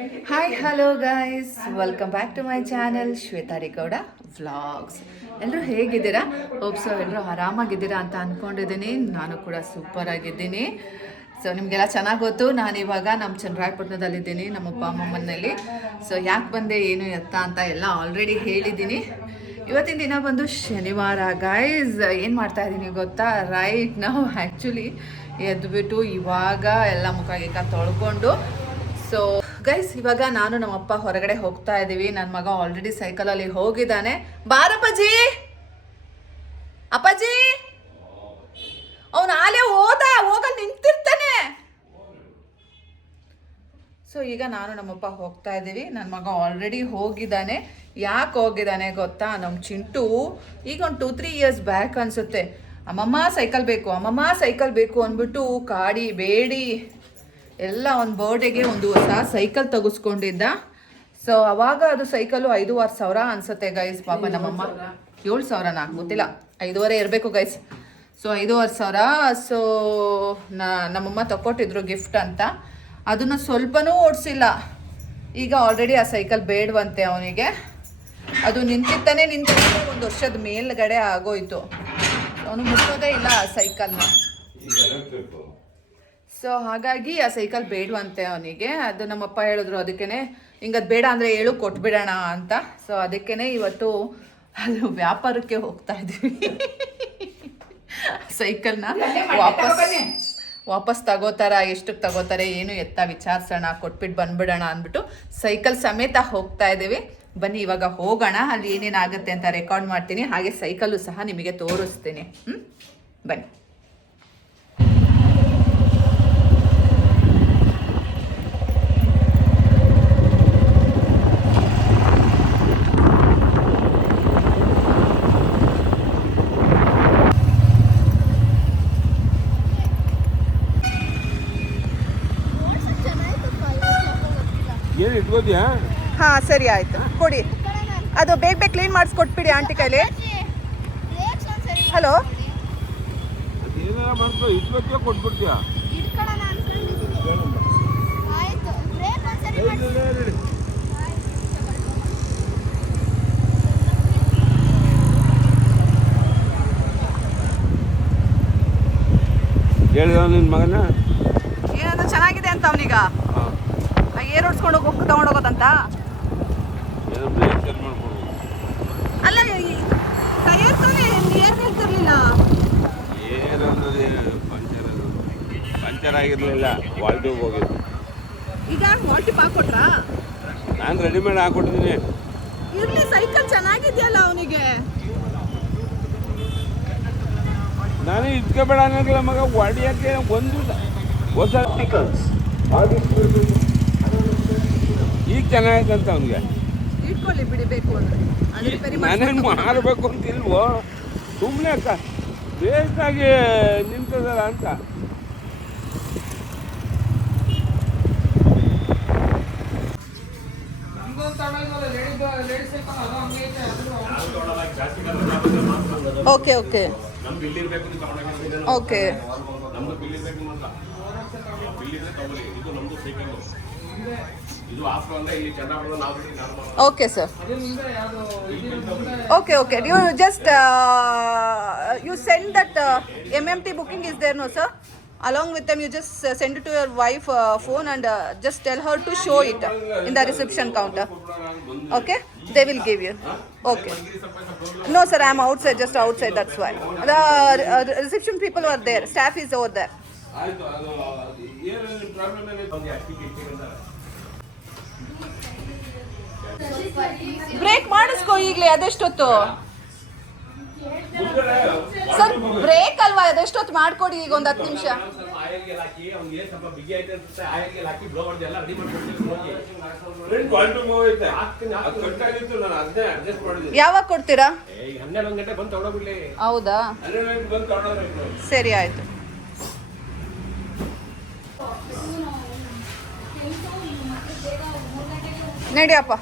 Hi hello guys, welcome back to my channel Shweta Regowda vlogs. ಎಲ್ಲರೂ ಹೇಗಿದ್ದೀರಾ? Hope so ಎಲ್ಲರೂ ಆರಾಮಾಗಿದ್ದೀರಾ ಅಂತ ಅಂದ್ಕೊಂಡಿದ್ದೀನಿ. ನಾನು ಕೂಡ ಸೂಪರ್ ಆಗಿದ್ದೀನಿ. ಸೊ ನಿಮಗೆಲ್ಲ ಚೆನ್ನಾಗಿ ಗೊತ್ತು, ನಾನಿವಾಗ ನಮ್ಮ ಚನ್ನರಾಯಪಟ್ಟಣದಲ್ಲಿದ್ದೀನಿ, ನಮ್ಮಪ್ಪ ಅಮ್ಮಮ್ಮನಲ್ಲಿ. ಸೊ ಯಾಕೆ ಬಂದೆ, ಏನು ಎತ್ತ ಅಂತ ಎಲ್ಲ ಆಲ್ರೆಡಿ ಹೇಳಿದ್ದೀನಿ. ಇವತ್ತಿನ ದಿನ ಬಂದು ಶನಿವಾರ ಗೈಸ್. ಏನು ಮಾಡ್ತಾ ಇದ್ದೀನಿ ಗೊತ್ತಾ? ರೈಟ್ ನಾವು ಆ್ಯಕ್ಚುಲಿ ಎದ್ದುಬಿಟ್ಟು ಇವಾಗ ಎಲ್ಲ ಮುಖ ಗೀಕ ತೊಳ್ಕೊಂಡು, ಸೊ ಗೈಸ್ ಇವಾಗ ನಾನು ನಮ್ಮಪ್ಪ ಹೊರಗಡೆ ಹೋಗ್ತಾ ಇದ್ದೀವಿ. ನನ್ನ ಮಗ ಆಲ್ರೆಡಿ ಸೈಕಲಲ್ಲಿ ಹೋಗಿದ್ದಾನೆ. ಬಾರಪ್ಪಾಜಿ, ಅಪ್ಪಾಜಿ ಅವನು ಆಲೇ ಹೋಗಲ್ಲಿ ನಿಂತಿರ್ತಾನೆ. ಸೊ ಈಗ ನಾನು ನಮ್ಮಪ್ಪ ಹೋಗ್ತಾ ಇದ್ದೀವಿ. ನನ್ನ ಮಗ ಆಲ್ರೆಡಿ ಹೋಗಿದ್ದಾನೆ. ಯಾಕೆ ಹೋಗಿದ್ದಾನೆ ಗೊತ್ತಾ? ನಮ್ಮ ಚಿಂಟು ಈಗ ಒಂದು 2-3 ಇಯರ್ಸ್ ಬ್ಯಾಕ್ ಅನಿಸುತ್ತೆ, ಅಮ್ಮಮ್ಮ ಸೈಕಲ್ ಬೇಕು, ಅಮ್ಮಮ್ಮ ಸೈಕಲ್ ಬೇಕು ಅಂದ್ಬಿಟ್ಟು ಕಾಡಿ ಬೇಡಿ ಎಲ್ಲ ಒಂದು ಬರ್ಡೇಗೆ ಒಂದು ಹೊಸ ಸೈಕಲ್ ತೆಗೆಸ್ಕೊಂಡಿದ್ದ. ಸೊ ಅವಾಗ ಅದು ಸೈಕಲು 5,500 ಅನ್ಸುತ್ತೆ ಗೈಸ್. ಪಾಪ ನಮ್ಮಮ್ಮ 7,000 ನಾಲ್ಕು ಗೊತ್ತಿಲ್ಲ, 5,500 ಇರಬೇಕು ಗೈಸ್. ಸೊ 5,500. ಸೊ ನಮ್ಮಮ್ಮ ತಗೊಟ್ಟಿದ್ರು ಗಿಫ್ಟ್ ಅಂತ. ಅದನ್ನು ಸ್ವಲ್ಪನೂ ಓಡಿಸಿಲ್ಲ. ಈಗ ಆಲ್ರೆಡಿ ಆ ಸೈಕಲ್ ಬೇಡವಂತೆ ಅವನಿಗೆ. ಅದು ನಿಂತಿರ್ತಾನೆ ಒಂದು ವರ್ಷದ ಮೇಲ್ಗಡೆ ಆಗೋಯ್ತು. ಅವನು ಮುಟ್ಟೋದೇ ಇಲ್ಲ ಆ ಸೈಕಲ್ನ. ಸೊ ಹಾಗಾಗಿ ಆ ಸೈಕಲ್ ಬೇಡವಂತೆ ಅವನಿಗೆ. ಅದು ನಮ್ಮಪ್ಪ ಹೇಳಿದ್ರು, ಅದಕ್ಕೇ ಹಿಂಗದು ಬೇಡ ಅಂದರೆ ಹೇಳು ಕೊಟ್ಬಿಡೋಣ ಅಂತ. ಸೊ ಅದಕ್ಕೇ ಇವತ್ತು ಅದು ವ್ಯಾಪಾರಕ್ಕೆ ಹೋಗ್ತಾ ಇದ್ದೀವಿ. ಸೈಕಲ್ನ ವಾಪಸ್ ತಗೋತಾರ, ಎಷ್ಟಕ್ಕೆ ತಗೋತಾರೆ ಏನು ಎತ್ತ ವಿಚಾರಿಸೋಣ, ಕೊಟ್ಬಿಟ್ಟು ಬಂದ್ಬಿಡೋಣ ಅಂದ್ಬಿಟ್ಟು ಸೈಕಲ್ ಸಮೇತ ಹೋಗ್ತಾ ಇದ್ದೀವಿ. ಬನ್ನಿ ಇವಾಗ ಹೋಗೋಣ. ಅಲ್ಲಿ ಏನೇನಾಗುತ್ತೆ ಅಂತ ರೆಕಾರ್ಡ್ ಮಾಡ್ತೀನಿ, ಹಾಗೆ ಸೈಕಲ್ಲು ಸಹ ನಿಮಗೆ ತೋರಿಸ್ತೀನಿ. ಬನ್ನಿ. ಹಾಂ ಸರಿ ಆಯಿತು, ಕೊಡಿ. ಅದು ಬೇಗ ಕ್ಲೀನ್ ಮಾಡಿಸ್ಕೊಟ್ಬಿಡಿ ಆಂಟಿ ಕೈಲಿ. ಹಲೋ, ಕೊಟ್ಬಿಡ್ತೀಯ? ಹೇಳಿದ ನಿನ್ನ ಮಗನ ಏನದು ಚೆನ್ನಾಗಿದೆ ಅಂತ ಅವನೀಗ ಏರ್ ಹೊಡ್ಸ್ಕೊಂಡು ತಗೊಂಡೋಗೋದಂತ. ಅಲ್ಲ ಟೈರ್ ತಾನೇ ಏರ್ ನಿಲ್ತಿರ್ಲಿಲ್ಲ. ಪಂಚರ್ ಆಗಿರ್ಲಿಲ್ಲ, ವಾಲ್ಟಿಗೆ ಹೋಗಿದ್ದು. ಈಗ ವಾಲ್ಟಿಪ್ ಹಾಕೊಟ್ರಾ? ನಾನು ರೆಡಿಮೇಡ್ ಹಾಕೊಟ್ಟಿದ್ದೀನಿ. ಇರ್ಲಿ, ಸೈಕಲ್ ಚೆನ್ನಾಗಿದೆಯಲ್ಲ ಅವನಿಗೆ. ನಾನು ಇಟ್ಕೋಬೇಡ ಅನ್ನೋದಿಲ್ಲ ಮಗ, ಹೊಡಿಯೋಕ್ಕೆ ಒಂದು ಹೊಸ ಈಗ ಚೆನ್ನಾಗಂತ ಅವನಿಗೆ. ಇಟ್ಕೊಳ್ಳಿ ಬಿಡಿ, ಬೇಕು ಅಂದರೆ ನಾನೇನು ಮಾರಬೇಕು ಅಂತಿಲ್ವೋ, ಸುಮ್ಮನೆ ವೇಸ್ಟಾಗಿ ನಿಂತದಲ್ಲ ಅಂತ. Okay okay okay okay sir. Okay okay, you just you send that MMT booking is there, no sir? Along with them you just send it to your wife phone and just tell her to show it in the reception counter. Okay, they will give you. Okay. No sir, I am outside, just outside, that's why. The reception people are there, staff is over there. Break ಮಾಡಿಸ್ಕೋ ಈಗಲೇ. ಅದೆಷ್ಟೊತ್ತು sir? Break ಅಲ್ವಾ, ಅದೆಷ್ಟೊತ್ತು ಮಾಡ್ಕೊಡಿ ಈಗ ಒಂದು 10 ನಿಮಿಷ. ಯಾವಾಗ ಕೊಡ್ತೀರಾ? ಹೌದಾ, ಸರಿ ಆಯ್ತು. ನಡಿಯಪ್ಪ,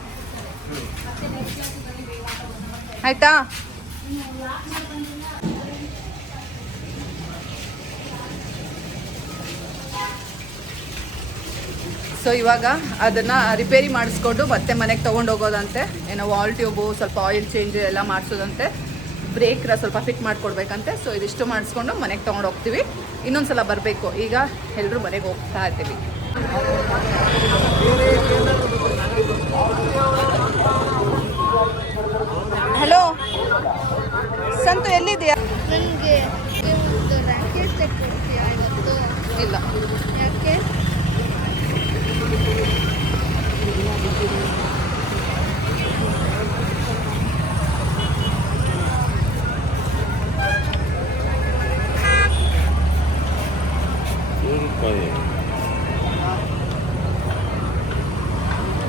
ಆಯ್ತಾ? ಸೊ ಇವಾಗ ಅದನ್ನು ರಿಪೇರಿ ಮಾಡಿಸ್ಕೊಂಡು ಮತ್ತೆ ಮನೆಗೆ ತೊಗೊಂಡು ಹೋಗೋದಂತೆ. ಏನೋ ವಾಲ್ ಟ್ಯೂಬು ಸ್ವಲ್ಪ ಆಯಿಲ್ ಚೇಂಜ್ ಎಲ್ಲ ಮಾಡಿಸೋದಂತೆ, ಬ್ರೇಕ್ನ ಸ್ವಲ್ಪ ಫಿಟ್ ಮಾಡಿಕೊಡ್ಬೇಕಂತೆ. ಸೊ ಇದಿಷ್ಟು ಮಾಡಿಸ್ಕೊಂಡು ಮನೆಗೆ ತೊಗೊಂಡು ಹೋಗ್ತೀವಿ. ಇನ್ನೊಂದು ಸಲ ಬರಬೇಕು. ಈಗ ಎಲ್ಲರೂ ಮನೆಗೆ ಹೋಗ್ತಾ ಇದ್ದೀವಿ. ಹಲೋ ಸಂತು, ಎಲ್ಲಿದೆಯಾ? ನನಗೆ ರ್ಯಾಂಕೇಜ್ ಚೆಕ್ ಕೊಡ್ತೀಯಾ ಇವತ್ತು? ಇಲ್ಲ. ಯಾಕೆ?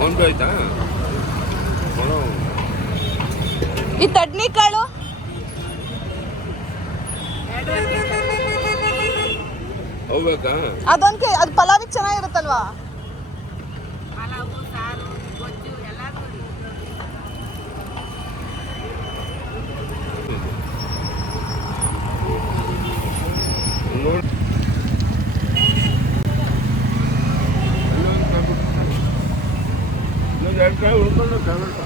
ಒಂದು ಆಯ್ತಾ? ಈ ತಡ್ನಿ ಕಾಳು ಹೋಗ್ಬೇಕಾ? ಅದೊಂದು ಅದು ಪಲಾವಿಗೆ ಚೆನ್ನಾಗಿರುತ್ತಲ್ವಾ? ಎರಡು ಕಾಯಿ ಉಳ್ಕೊಂಡು ಟೊಮೆಟೊ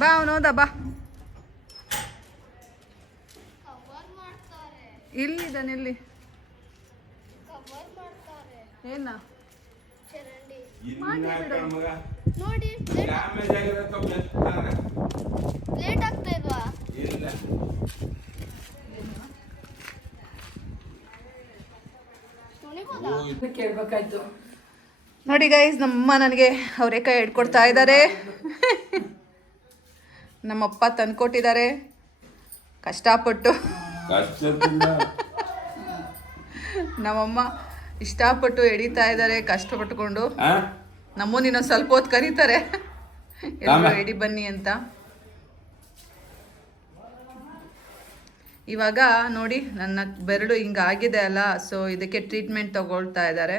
ಬಾ ಅವನೋದ ಬಾ. ಇಲ್ಲಿದ್ದಾನೆ. ಇಲ್ಲಿ ಏನ ನೋಡಿ ಲೇಟ್ ಆಗ್ತಾ ಇಲ್ವಾ? ಕೇಳ್ಬೇಕಾಯ್ತು. ನೋಡಿ ಗೈಸ್, ನಮ್ಮಮ್ಮ ನನಗೆ ಅವರೇಕಾಯಿ ಹಿಡ್ಕೊಡ್ತಾ ಇದ್ದಾರೆ. ನಮ್ಮಪ್ಪ ತಂದ್ಕೊಟ್ಟಿದ್ದಾರೆ ಕಷ್ಟಪಟ್ಟು. ನಮ್ಮಮ್ಮ ಇಷ್ಟಪಟ್ಟು ಎಡಿತಾ ಇದ್ದಾರೆ ಕಷ್ಟಪಟ್ಟುಕೊಂಡು. ನಮ್ಮನ್ನ ಇನ್ನೊಂದು ಸ್ವಲ್ಪ ಹೊತ್ತು ಕರೀತಾರೆ ಎಲ್ಲರೂ ಎಡಿ ಬನ್ನಿ ಅಂತ. ಇವಾಗ ನೋಡಿ ನನ್ನ ಬೆರಳು ಹಿಂಗಾಗಿದೆ ಅಲ್ಲ, ಸೊ ಇದಕ್ಕೆ ಟ್ರೀಟ್ಮೆಂಟ್ ತಗೊಳ್ತಾ ಇದ್ದಾರೆ,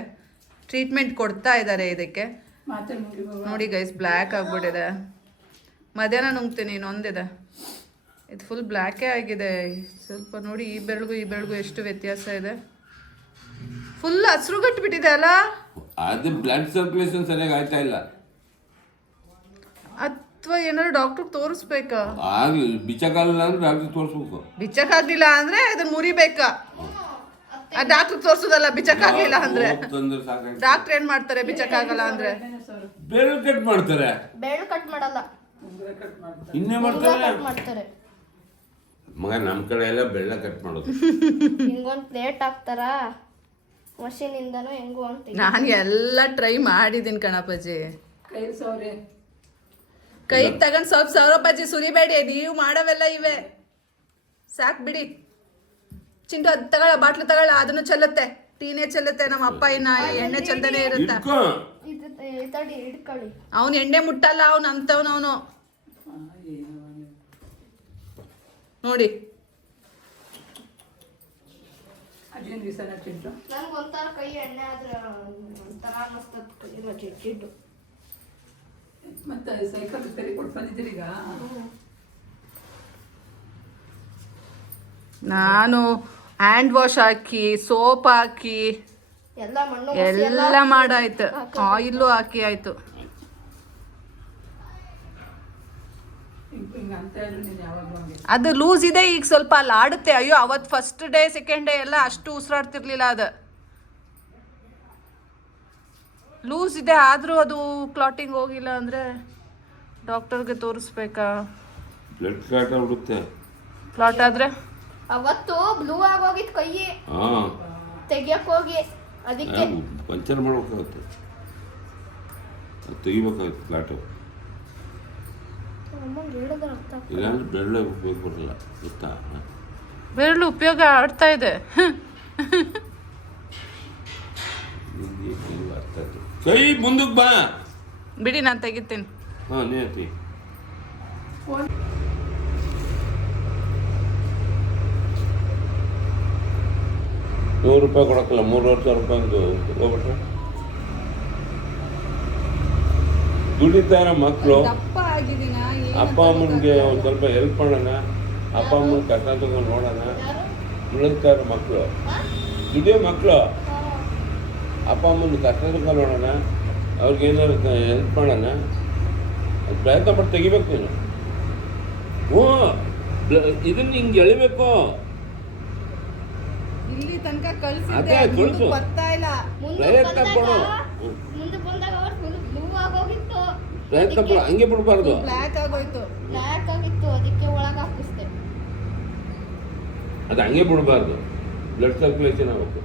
ಟ್ರೀಟ್ಮೆಂಟ್ ಕೊಡ್ತಾ ಇದ್ದಾರೆ ಇದಕ್ಕೆ. ನೋಡಿ ಗೈಸ್, ಬ್ಲ್ಯಾಕ್ ಆಗ್ಬಿಟ್ಟಿದೆ. ಮಧ್ಯಾಹ್ನ ನುಂಗ್ತೀನಿ, ಇನ್ನೊಂದಿದೆ, ಇದು ಫುಲ್ ಬ್ಲ್ಯಾಕೇ ಆಗಿದೆ. ಸ್ವಲ್ಪ ನೋಡಿ, ಈ ಬೆರಳಿಗೂ ಎಷ್ಟು ವ್ಯತ್ಯಾಸ ಇದೆ. ಫುಲ್ ಹಸಿರು ಗಟ್ಟಿಬಿಟ್ಟಿದೆ ಅಲ್ಲ. ಅದು ಬ್ಲಡ್ ಸರ್ಕ್ಯುಲೇಷನ್ ಸರಿಯಾಗಿ ಆಯ್ತಾ ಇಲ್ಲ, ಅಥವಾ ಏನಾದ್ರು ಡಾಕ್ಟರ್ ತೋರಿಸ್ಬೇಕಾ? ಆಗ್ಲಿ ಬಿಚ್ಚಕ್ಕಾಗಲ್ಲ ಅಂದ್ರೆ ಡಾಕ್ಟರ್ ತೋರಿಸ್ಬೇಕು. ಬಿಚ್ಚಕ್ಕಾಗ್ಲಿಲ್ಲ ಅಂದ್ರೆ ಅದನ್ನ ಮುರಿಬೇಕಾ? ಡಾಕ್ಟರ್ ತೋರ್ಸೋದಲ್ಲ ಬಿಚ್ಚಕ್ಕಾಗ್ಲಿಲ್ಲ ಅಂದ್ರೆ. ಡಾಕ್ಟರ್ ಏನ್ ಮಾಡ್ತಾರೆ ಬಿಚ್ಚಕ್ಕಾಗಲ್ಲ ಅಂದ್ರೆ? ಬೆರಳು ಕಟ್ ಮಾಡ್ತಾರೆ. ಬೆರಳು ಕಟ್ ಮಾಡಲ್ಲ, ಇನ್ನೇ ಮಾಡ್ತಾರೆ. ಮಗ ನಮ್ಮ ಕಡೆ ಎಲ್ಲ ಬೆಳ್ಳ ಕಟ್ ಮಾಡೋದು. ಹಿಂಗೊಂದು ಪ್ಲೇಟ್ ಹಾಕ್ತಾರ ಮಷೀನ್ ಇಂದನೋ ಹೆಂಗೋ ಅಂತ. ನಾನು ಎಲ್ಲ ಟ್ರೈ ಮಾಡಿದ್ದೀನಿ ಕಣಪ್ಪಾಜಿ. ಕೈ ತಗೊಂಡ್ ಸ್ವಲ್ಪ ಸೌರಪ್ಪಾಜಿ ಸುರಿಬೇಡಿ, ನೀವು ಮಾಡವೆಲ್ಲ ಇವೆ ಸಾಕ್ ಬಿಡಿ. ಚಿಂಟು ಅದು ತಗೊಳ, ಬಾಟ್ಲು ತಗೊಳ, ಅದನ್ನು ಚೆಲ್ಲುತ್ತೆ, ಟೀನೇ ಚೆಲ್ಲುತ್ತೆ. ನಮ್ಮ ಅಪ್ಪ ಇನ್ನ ಎಣ್ಣೆ ಚೆಲ್ತಾನೆ ಇರುತ್ತ. ಹಿಡ್ಕೊಳ್ಳಿ, ಅವನು ಎಣ್ಣೆ ಮುಟ್ಟಲ್ಲ, ಅವನು ಅಂತವನವನು ನೋಡಿ. ನನ್ಗೆ ಒಂಥರ ಕೈ ಎಣ್ಣೆ ಆದ್ರೆ ಒಂಥರ ಮಸ್ತ್ ಚಿಟ್ಟಿಟ್ಟು. ಮತ್ತೆ ಸೈಕಲ್ ಸರಿ ಕೊಟ್ಟು ಬಂದಿದ್ದೀರಿ ಈಗ. ನಾನು ಹ್ಯಾಂಡ್ ವಾಶ್ ಹಾಕಿ, ಸೋಪ್ ಹಾಕಿ, ಎಲ್ಲ ಮಣ್ಣು ಎಲ್ಲ ಮಾಡಾಯ್ತು, ಆಯಿಲ್ಲು ಹಾಕಿ ಆಯ್ತು. ಅದು ಲೂಸ್ ಇದೆ, ಈಗ ಸ್ವಲ್ಪ ಅಲ್ಲಿ ಆಡುತ್ತೆ. ಅಯ್ಯೋ, ಅವತ್ತು ಫಸ್ಟ್ ಡೇ ಸೆಕೆಂಡ್ ಡೇ ಎಲ್ಲ ಅಷ್ಟು ಉಸಿರಾಡ್ತಿರ್ಲಿಲ್ಲ. ಅದು ಲೂಸ್ ಇದೆ, ಆದರೂ ಅದು ಕ್ಲಾಟಿಂಗ್ ಹೋಗಿಲ್ಲ ಅಂದರೆ ಡಾಕ್ಟರ್ಗೆ ತೋರಿಸ್ಬೇಕಾ? ಬ್ಲಡ್ ಕ್ಲಾಟ್ ಆಗ್ಬಿಡುತ್ತೆ. ಕ್ಲಾಟ್ ಆದರೆ ಅವತ್ತು ಬ್ಲೂ ಆಗೋಗಿತ್ತು ಕೈ, ತೆಗಿಯಕ್ ಹೋಗಿ ಅದಕ್ಕೆ ಪಂಚರ್ ಮಾಡ್ಬೇಕಾಗುತ್ತೆ, ತೆಗಿಬೇಕಾಗುತ್ತೆ ಕ್ಲಾಟು. ಇಲ್ಲಾಂದ್ರೆ ಬೆರಳು ಉಪಯೋಗ ಬರಲ್ಲ, ಗೊತ್ತಾ? ಬೆರಳು ಉಪಯೋಗ ಆಡ್ತಾ ಇದೆ. ಕೈ ಮುಂದಕ್ಕೆ ಬಾ. ಬಿಡಿ ನಾನು ತೆಗಿತೀನಿ. ಹಾಂ ನೇತಿ ₹100 ಕೊಡಕ್ಕಲ್ಲ, 3,500 ರೂಪಾಯಿದು ಹೋಗ್ಬಿಟ್ರೆ ದುಡಿತಾರ ಮಕ್ಕಳು. ದಪ್ಪ ಆಗಿದ್ದೀನ ಅಪ್ಪ ಅಮ್ಮನಿಗೆ ಒಂದು ಸ್ವಲ್ಪ ಹೆಲ್ಪ್ ಮಾಡೋಣ, ಅಪ್ಪ ಅಮ್ಮನ ಕಷ್ಟ ತಗೊಂಡು ನೋಡೋಣ. ದುಡಿತಾರ ಮಕ್ಕಳು, ದುಡಿಯೋ ಮಕ್ಕಳು ಅಪ್ಪ ಅಮ್ಮನ ಕಷ್ಟ ತಗೊಂಡು ನೋಡೋಣ, ಅವ್ರಿಗೇನಾದ್ರು ಹೆಲ್ಪ್ ಮಾಡೋಣ. ಅದು ಪ್ರಯತ್ನ ಪಟ್ಟು ತೆಗಿಬೇಕು ನೀನು. ಹ್ಞೂ ಇದನ್ನ ಹಿಂಗೆ ಎಳಿಬೇಕು. ಇಲ್ಲಿ ತನಕ ಅದೇ ಕಳ್ಸಿದ್ದೆ, ಕಳ್ಸು. ಬರ್ತಾ ಇಲ್ಲ. ಪ್ರಯತ್ನ ಪಡು. ಮುಂದೆ ಬಂದಾಗ ಅವ್ರು ಫುಲ್ ಬ್ಲೂ ಆಗೋಗಿತ್ತು, ಪ್ರಯತ್ನ ಪಡು, ಹಂಗೆ ಬಿಡಬಾರ್ದು. ಬ್ಲ್ಯಾಕ್ ಆಗೋಯ್ತು. ಬ್ಲ್ಯಾಕ್ ಆಗಿತ್ತು, ಅದಕ್ಕೆ ಒಳಗೆ ಹಾಕಿಸ್ದೆ. ಅದು ಹಂಗೆ ಬಿಡಬಾರ್ದು, ಬ್ಲಡ್ ಸರ್ಕ್ಯುಲೇಷನ್ ಆಗಬೇಕು.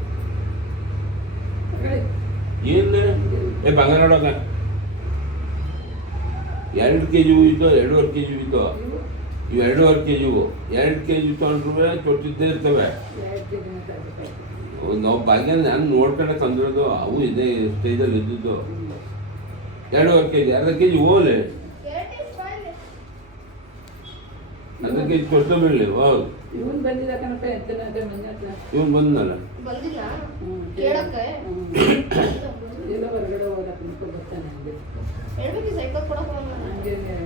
ಏನು ಬಂಗಾರ ನೋಡೋಣ, 2 kg ಇದ್ದು 2.5 kg ಇದ್ದು. ಇವು 2.5 kg, 2 kg ತೊಗೊಂಡ್ರೆ ಚೊಟ್ಟಿದ್ದೇ ಇರ್ತವೆ. ನಾವು ಭಾಗ್ಯ ನಾನು ನೋಡ್ಕೊಂಡೆ ತಂದಿರೋದು, ಅವು ಇದೇ ಸ್ಟೇಜಲ್ಲಿ ಇದ್ದಿದ್ದು. 2.5 kg, 2 kg ಹೋಗ್ಲಿ, 2 kg ಕೊಟ್ಟು ಬೀಳಲಿ. ಹೌದು, ಇವನ್ ಬಂದಿದ್ದ ಕಣಪ್ಪ, ಎಂತನಾಗ ಮನೆ ಹತ್ರ ಇವನು ಬಂದಲ್ಲ. ಬಂದಿಲ್ಲ ಕೇಳಕ್ಕೆ ಎಲ್ಲ ಹೊರಗಡೆ ಹೋಗಕ್ಕೆ ನಿಂತ್ಕೊಂಡು ಬರ್ತಾನೆ. ಹಂಗೆ ಹೇಳ್ಬೇಕು, ಸೈಕಲ್ ಕೊಡಕ್ಕೆ ಹೋಗಲ್ಲ. ಹಂಗೇನೆ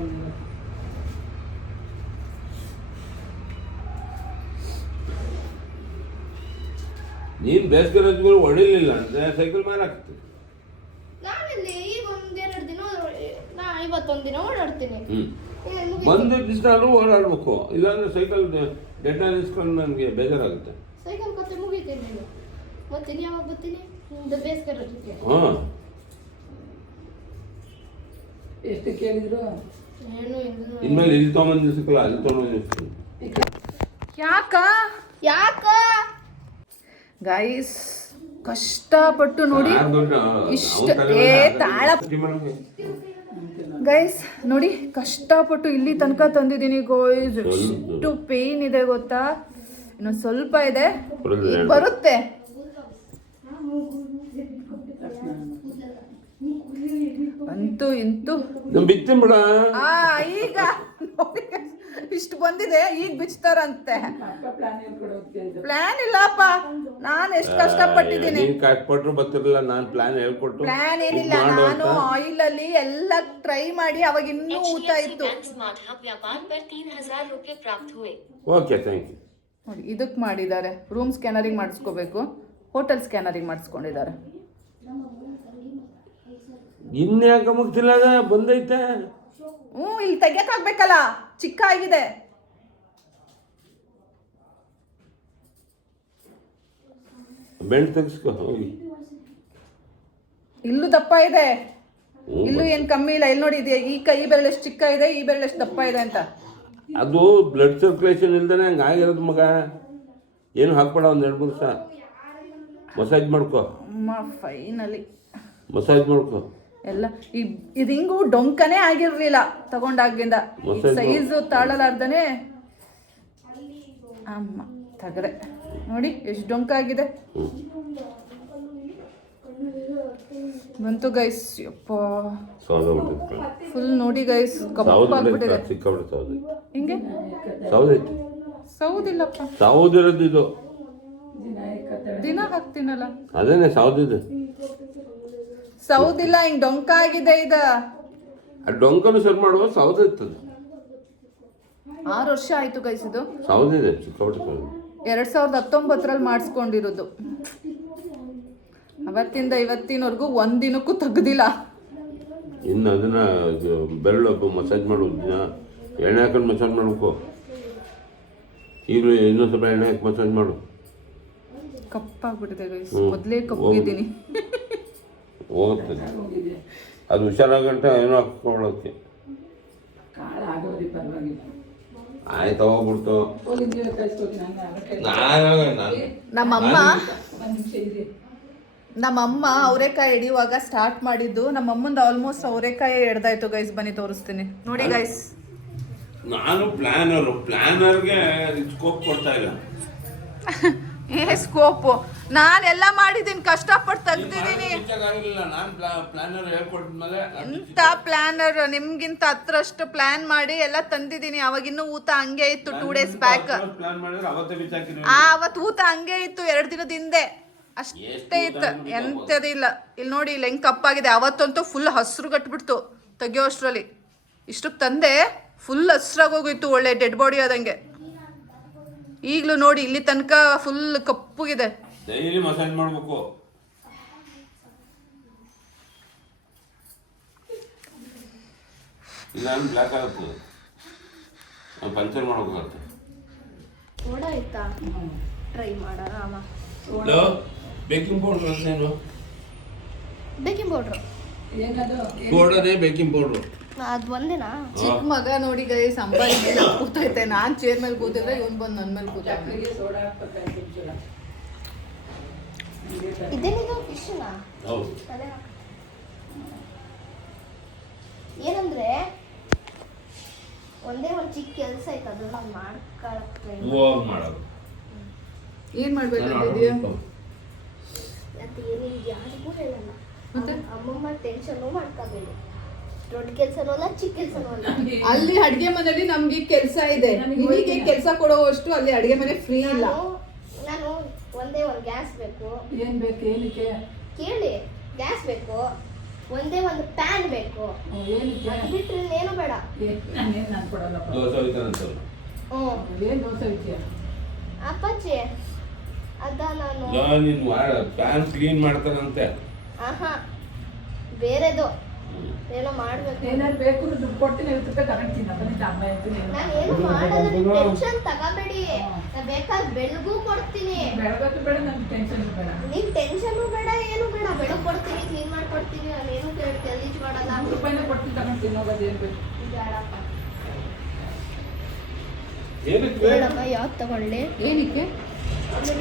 ನೀನು ಬೇಸಿಗೆ ರಜೆಗಳು ಹೊಡಿಲಿಲ್ಲ ಅಂದರೆ ಸೈಕಲ್ ಮೇಲೆ ಹಾಕ್ತೀನಿ. ನಾನಿಲ್ಲಿ ಈಗ ಒಂದೆರಡು ದಿನ ಇವತ್ತೊಂದು ದಿನ ಓಡಾಡ್ತೀನಿ. ಬಂದ ದಿವಸ ಓಡಾಡ್ಬೇಕು, ಇಲ್ಲಾಂದ್ರೆ ಸೈಕಲ್ ಡೆಡ್ ನಿಲ್ಸ್ಕೊಂಡು ನನಗೆ ಬೇಜಾರಾಗುತ್ತೆ. ಸೈಕಲ್ ಕತೆ ಮುಗಿತೀನಿ ನೀನು. ಮತ್ತೆ ಯಾವಾಗ ಬರ್ತೀನಿ ಬೇಸಿಗೆ ರಜಕ್ಕೆ? ಹಾಂ, ಎಷ್ಟು ಕೇಳಿದ್ರು ಏನು ಇನ್ಮೇಲೆ ಇಲ್ಲಿ ತೊಗೊಂಬಂದು ದಿವಸಕ್ಕಲ್ಲ ಅಲ್ಲಿ ತೊಗೊಂಡು ಯಾಕ ಯಾಕ ಗೈಸ್ ಕಷ್ಟಪಟ್ಟು ನೋಡಿ ಇಷ್ಟ ತಾಳ ಗೈಸ್ ನೋಡಿ ಕಷ್ಟಪಟ್ಟು ಇಲ್ಲಿ ತನಕ ತಂದಿದ್ದೀನಿ ಗೋಯ್ಸ್. ಎಷ್ಟು ಪೇನ್ ಇದೆ ಗೊತ್ತಾ, ಇನ್ನು ಸ್ವಲ್ಪ ಇದೆ, ಈಗ ಬರುತ್ತೆ. ಅಂತೂ ಇಂತೂ ಬಿತ್ತಿ ಬಿಡ. ಈಗ ನೋಡಿ ಇಷ್ಟು ಬಂದಿದೆ, ಈಗ ಬಿಚ್ತಾರಂತೆ. ಪ್ಲಾನ್ ಇಲ್ಲಪ್ಪ, ನಾನು ಎಷ್ಟು ಕಷ್ಟಪಟ್ಟಿದ್ದೀನಿ. ಕಷ್ಟಪಟ್ಟರು ಬರ್ತಿರಲಿಲ್ಲ, ನಾನು ಪ್ಲಾನ್ ಹೇಳ್ಕೊಟ್ಟು. ಪ್ಲಾನ್ ಏನಿಲ್ಲ, ನಾನು ಆಯಿಲ್ ಅಲ್ಲಿ ಎಲ್ಲ ಟ್ರೈ ಮಾಡಿ ಅವಾಗ ಇನ್ನೂ ಊತ ಇತ್ತು. Okay, thank you. ನೋಡಿ ಇದಕ್ಕೆ ಮಾಡಿದ್ದಾರೆ, ರೂಮ್ ಸ್ಕ್ಯಾನರಿಂಗ್ ಮಾಡಿಸ್ಕೋಬೇಕು, ಹೋಟೆಲ್ ಸ್ಕ್ಯಾನರಿಂಗ್ ಮಾಡಿಸ್ಕೊಂಡಿದ್ದಾರೆ. ಇನ್ಯಾಕ ಮುಗ್ತಿಲ್ಲ, ಬಂದೈತೆ. ಇಲ್ಲಿ ತೆಗಿಯಕ್ಕಾಗ್ಬೇಕಲ್ಲ, ಚಿಕ್ಕ ಆಗಿದೆ. ಬೆಂಡ್ ತೆಗಿಸ್ಕೊ ಹೋಗಿ. ಇಲ್ಲೂ ದಪ್ಪ ಇದೆ, ಇಲ್ಲೂ ಏನ್ ಕಮ್ಮಿ ಇಲ್ಲ. ಇಲ್ಲಿ ನೋಡಿ, ಈ ಕೈ ಬೆರಳೆಷ್ಟು ಚಿಕ್ಕ ಇದೆ, ಈ ಬೆರಳೆಷ್ಟು ದಪ್ಪ ಇದೆ ಅಂತ. ಅದು ಬ್ಲಡ್ ಸರ್ಕ್ಯುಲೇಷನ್ ಇಲ್ದಾನೆ ಹಂಗೆ ಆಗಿರೋದು ಮಗ. ಏನು ಹಾಕ್ಬೇಡ, ಒಂದು 2-3 ದಿವಸ ಮಸಾಜ್ ಮಾಡ್ಕೊ. ಫೈನಲಿ ಮಸಾಜ್ ಮಾಡ್ಕೊ ಎಲ್ಲ. ಇದು ಹಿಂಗು ಡೊಂಕನೇ ಆಗಿರ್ಲಿಲ್ಲ ತಗೊಂಡಾಗಿಂದ, ಸೈಜು ತಾಳಲಾರ್ದನೆ ಅಮ್ಮ ತಗಡೆ. ನೋಡಿ ಎಷ್ಟು ಡೊಂಕ ಆಗಿದೆ. ಬಂತು ಗೈಸ್. ಯಪ್ಪ ಫುಲ್ ನೋಡಿ ಗೈಸ್, ಕಪ್ಪಾಗ್ಬಿಟ್ಟಿದೆ. ಹಿಂಗೆ ಸೌದಿಲ್ಲಪ್ಪ, ಸೌದಿರೋದು ಇದು ದಿನ ಹಾಕ್ತೀನಲ್ಲ, ಅದೇನೆ ಸೌದಿದೆ. ಸೌದಿಲ್ಲ, ಹಿಂಗ್ ಡೊಂಕ ಆಗಿದೆ. ಇದ ಆ ಡೊಂಕನು ಸರಿ ಮಾಡುವ ಸೌದೆ ಇರ್ತದೆ. 6 ವರ್ಷ ಆಯ್ತು ಗೈಸ್. ಇದು ಸೌದಿದೆ, ಚಿಕ್ಕಪಟ್ಟ 2019ರಲ್ಲಿ ಮಾಡಿಸ್ಕೊಂಡಿರೋದು. ಅವತ್ತಿಂದ ಇವತ್ತಿನವರೆಗೂ ಒಂದಿನಕ್ಕೂ ತೆಗ್ದಿಲ್ಲ. ಇನ್ನು ಅದನ್ನ ಬೆರಳು ಮಸಾಜ್ ಮಾಡೋದು, ದಿನ ಎಣ್ಣೆ ಹಾಕೊಂಡು ಮಸಾಜ್ ಮಾಡ್ಬೇಕು. ಈಗ ಇನ್ನೊಂದು ಸ್ವಲ್ಪ ಎಣ್ಣೆ ಹಾಕಿ ಮಸಾಜ್ ಮಾಡು. ಕಪ್ಪಾಗ್ಬಿಟ್ಟಿದೆ ಗೈಸ್, ಮೊದಲೇ ಕಪ್ಪಿದ್ದೀನಿ. ಹೋಗುತ್ತೆ ಅದು, ಹುಷಾರಾಗಂಟ ಏನೋ ಹಾಕೊಳ್ಳೋಕ್ಕೆ. ಆಯ್ತು, ಹೋಗ್ಬಿಡ್ತು. ನಮ್ಮಮ್ಮ ಅವರೆಕಾಯಿ ಹಿಡಿಯುವಾಗ ಸ್ಟಾರ್ಟ್ ಮಾಡಿದ್ದು. ನಮ್ಮಮ್ಮಂದು ಆಲ್ಮೋಸ್ಟ್ ಅವರೆಕಾಯಿ ಎಡ್ದಾಯ್ತು ಗೈಸ್. ಬನ್ನಿ ತೋರಿಸ್ತೀನಿ ನೋಡಿ ಗೈಸ್. ನಾನು ಪ್ಲಾನರ್ಗೆ ಸ್ಕೋಪ್ ಕೊಡ್ತಾ ಇಲ್ಲ. ಏ ಸ್ಕೋಪು ನಾನೆಲ್ಲ ಮಾಡಿದ್ದೀನಿ, ಕಷ್ಟಪಟ್ಟು ತೆಗ್ದಿದ್ದೀನಿ. ನಾನು ಪ್ಲಾನರ್ ಹೇಳ್ಕೊಟ್ಮೇಲೆ ಎಂತ ಪ್ಲಾನರ್, ನಿಮ್ಗಿಂತ ಹತ್ರಷ್ಟು ಪ್ಲಾನ್ ಮಾಡಿ ಎಲ್ಲ ತಂದಿದ್ದೀನಿ. ಅವಾಗಿನ್ನೂ ಊತ ಹಂಗೆ ಇತ್ತು 2 days ಬ್ಯಾಕ್. ಪ್ಲಾನ್ ಮಾಡಿದ್ರೆ ಅವತ್ತೇ ಬಿಚ್ಚಾಕಿರಿ. ಅವತ್ತು ಊತ ಹಂಗೆ ಇತ್ತು 2 ದಿನದ ಹಿಂದೆ ಅಷ್ಟೇ ಇತ್ತು, ಎಂಥದಿಲ್ಲ. ಇಲ್ಲಿ ನೋಡಿ ಇಲ್ಲಿ ಹೆಂಗೆ ಕಪ್ಪಾಗಿದೆ. ಅವತ್ತಂತೂ ಫುಲ್ ಹಸ್ರು ಕಟ್ಬಿಡ್ತು ತೆಗಿಯೋ ಅಷ್ಟರಲ್ಲಿ. ಇಷ್ಟಕ್ಕೆ ತಂದೆ ಫುಲ್ ಹಸ್ರಾಗೋಗಿತ್ತು, ಒಳ್ಳೆ ಡೆಡ್ ಬಾಡಿ ಆದಂಗೆ. ಈಗಲೂ ನೋಡಿ ಇಲ್ಲಿ ತನಕ ಫುಲ್ ಕಪ್ಪುಗಿದೆ. ಡೈಲಿ ಮಸಾಜ್ ಮಾಡ್ಬೇಕು. ಇಲ್ಲ ಬ್ಲ್ಯಾಕ್ ಆಗುತ್ತೆ, ಪಂಚರ್ ಮಾಡ್ಬೇಕಾಗುತ್ತೆ. ಓಡಾಯ್ತಾ ಟ್ರೈ ಮಾಡೋಣ ಅಮ್ಮ. ಬೇಕಿಂಗ್ ಪೌಡ್ರ್ ಅಂದೇನು? ಬೇಕಿಂಗ್ ಪೌಡ್ರು ಏನದು ಪೌಡರೇ ಬೇಕಿಂಗ್ ಪೌಡ್ರು. ಅದು ಒಂದೇನಾ? ಚಿಕ್ಕ ಮಗ ನೋಡಿ ಗೈ ಸಂಬಾರಿ ಮೇಲೆ ಕೂತೈತೆ. ನಾನ್ ಚೇರ್ ಮೇಲೆ ಕೂತಿದ್ರೆ ಇವನ್ ಬಂದು ನನ್ನ ಮೇಲೆ ಕೂತ. ಚಕ್ಲಿಗೆ ಸೋಡಾ ಹಾಕ್ಬೇಕು ಚೂರ. ಇದೇನಿದು ಫಿಶ್ನಾ? ಹೌದು. ಏನಂದ್ರೆ ಒಂದೇ ಒಂದು ಚಿಕ್ಕ ಕೆಲಸ ಐತೆ, ಅದನ್ನ ಮಾಡ್ಕೊಳಕ್ಕೆ ಹೋಗಿ ಮಾಡೋದು. ಏನ್ ಮಾಡ್ಬೇಕಂತಿದ್ಯಾ? ಮತ್ತೆ ಏನೇನು ಯಾರಿಗೂ ಹೇಳಲ್ಲ. ಮತ್ತೆ ಅಮ್ಮಮ್ಮ ಟೆನ್ಷನು ಮಾಡ್ಕೋಬೇಡಿ. ದೊಡ್ಡ ಕೆಲಸನೂ ಅಲ್ಲ, ಚಿಕ್ಕ ಕೆಲಸನೂ ಅಲ್ಲ. ಅಲ್ಲಿ ಅಡ್ಗೆ ಮನೆಯಲ್ಲಿ ನಮ್ಗೆ ಕೆಲಸ ಇದೆ. ನಿಮಗೆ ಕೆಲಸ ಕೊಡುವಷ್ಟು ಅಲ್ಲಿ ಅಡ್ಗೆ ಮನೆ ಫ್ರೀ ಇಲ್ಲ. ನಾನು ಒಂದೇ ಒಂದು ಗ್ಯಾಸ್ ಬೇಕು. ಏನ್ ಬೇಕು ಏನಕ್ಕೆ? ಕೇಳಿ, ಗ್ಯಾಸ್ ಬೇಕು, ಒಂದೇ ಒಂದು ಪ್ಯಾನ್ ಬೇಕು. ಏನಕ್ಕೆ? ಅದು ಬಿಟ್ರೆ ಏನು ಬೇಡ. ನಾನೇನು ನಾನು ಕೊಡಲ್ಲಪ್ಪ. ದೋಸೆ ಹೋಯ್ತಾನಂತ. ಏನು ದೋಸೆ ಇದೆಯಾ? ಅಪ್ಪಾಜಿ ಅದ ನಾನು ನೀನು ಪ್ಯಾನ್ ಕ್ಲೀನ್ ಮಾಡ್ತಾನಂತೆ. ಆಹಾ ಬೇರೆದು ಏನೋ ಮಾಡ್ಬೇಕು. ಏನಾದ್ರು ಬೇಕು ದುಡ್ಡು ಕೊಡ್ತೀನಿ, 50 ರೂಪಾಯಿ ಕರೆಂಟ್ ತಿನ್ನ ಬನ್ನಿ ಅಮ್ಮ ಅಂತೀನಿ. ನಾನು ಏನು ಮಾಡಲ್ಲ, ನೀವು ಟೆನ್ಷನ್ ತಗೋಬೇಡಿ. ನಾನು ಬೇಕಾದ್ರೆ ಬೆಳಗೂ ಕೊಡ್ತೀನಿ. ಬೆಳಗತ್ತು ಬೇಡ, ನನ್ಗೆ ಟೆನ್ಷನ್ ಬೇಡ. ನೀನ್ ಟೆನ್ಷನು ಬೇಡ, ಏನು ಬೇಡ. ಬೆಳಗ್ ಕೊಡ್ತೀನಿ, ಕ್ಲೀನ್ ಮಾಡ್ಕೊಡ್ತೀನಿ. ನಾನೇನು ಗಲೀಜ್ ಮಾಡಲ್ಲ. 100 ರೂಪಾಯಿನೇ ಕೊಡ್ತೀನಿ ತಗೊಂಡು ತಿನ್ನೋದು. ಏನು ಬೇಕು? ಬೇಡಪ್ಪ. ಏನಕ್ಕೆ? ಹೇಳಮ್ಮ ಯಾವ್ದು ತಗೊಳ್ಳಿ? ಏನಕ್ಕೆ?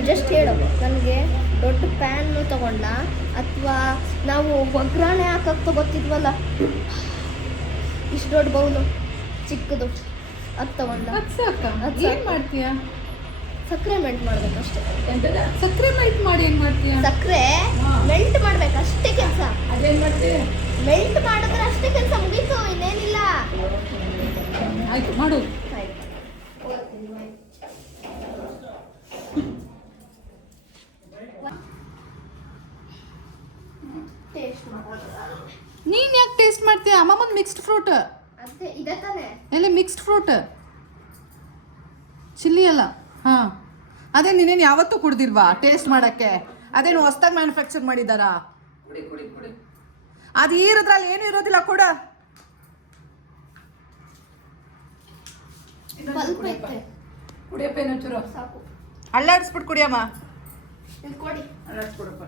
ಜಸ್ಟ್ ಹೇಳು ನನಗೆ. ದೊಡ್ಡ ಪ್ಯಾನ್ನು ತಗೊಂಡ ಅಥವಾ ನಾವು ಒಗ್ಗರಣೆ ಹಾಕಕ್ಕೆ ತಗೋತಿದ್ವಲ್ಲ, ಇಷ್ಟು ದೊಡ್ಡ ಬೌಲು ಚಿಕ್ಕದು, ಅದು ತಗೊಂಡ. ಏನ್ ಮಾಡ್ತೀಯಾ? ಸಕ್ಕರೆ ಮೆಲ್ಟ್ ಮಾಡ್ಬೇಕಷ್ಟೇ. ಎಂತದ? ಸಕ್ಕರೆ ಮೆಲ್ಟ್ ಮಾಡಿ ಏನ್ ಮಾಡ್ತೀಯಾ? ಸಕ್ಕರೆ ಮೆಲ್ಟ್ ಮಾಡ್ಬೇಕು, ಅಷ್ಟೇ ಕೆಲಸ. ಅದೇನು ಮಾಡ್ತೀವಿ? ಮೆಲ್ಟ್ ಮಾಡಿದ್ರೆ ಅಷ್ಟೇ ಕೆಲಸ ಮುಗೀತು, ಇನ್ನೇನಿಲ್ಲ. ಆಯ್ತು ಮಾಡು. ಟೇಸ್ಟ್ ಮಾಡೋದು ನೀನ್ ಯಾಕೆ ಟೇಸ್ಟ್ ಮಾಡ್ತೀಯ? ಅಮ್ಮಮ್ಮನ್ ಮಿಕ್ಸ್ಡ್ ಫ್ರೂಟ್. ಅದೇ ಇದೆ ತಾನೆ. ಎಲ್ಲ ಮಿಕ್ಸ್ಡ್ ಫ್ರೂಟ್, ಚಿಲ್ಲಿ ಅಲ್ಲ. ಹಾ ಅದೇ ನೀನೇನು ಯಾವತ್ತೂ ಕುಡ್ದಿಲ್ವಾ ಟೇಸ್ಟ್ ಮಾಡಕ್ಕೆ? ಅದೇನು ಹೊಸ್ದಾಗಿ ಮ್ಯಾನುಫ್ಯಾಕ್ಚರ್ ಮಾಡಿದಾರಾ? ಕುಡಿ ಕುಡಿ ಕುಡಿ. ಅದು ಇರೋದ್ರಲ್ಲಿ ಏನು ಇರೋದಿಲ್ಲ ಕೂಡ. ಸ್ವಲ್ಪ ಐತೆ ಕುಡಿಯಪ್ಪ ಏನೊಂಚೂರು. ಸಾಕು. ಅಲ್ಲಾಡಿಸ್ಬಿಟ್ಟು ಕುಡಿಯಮ್ಮ. ಇಲ್ಲಿ ಕೊಡಿ. ಅಲ್ಲಾಡ್ಸ್ಕೊಡಪ್ಪ.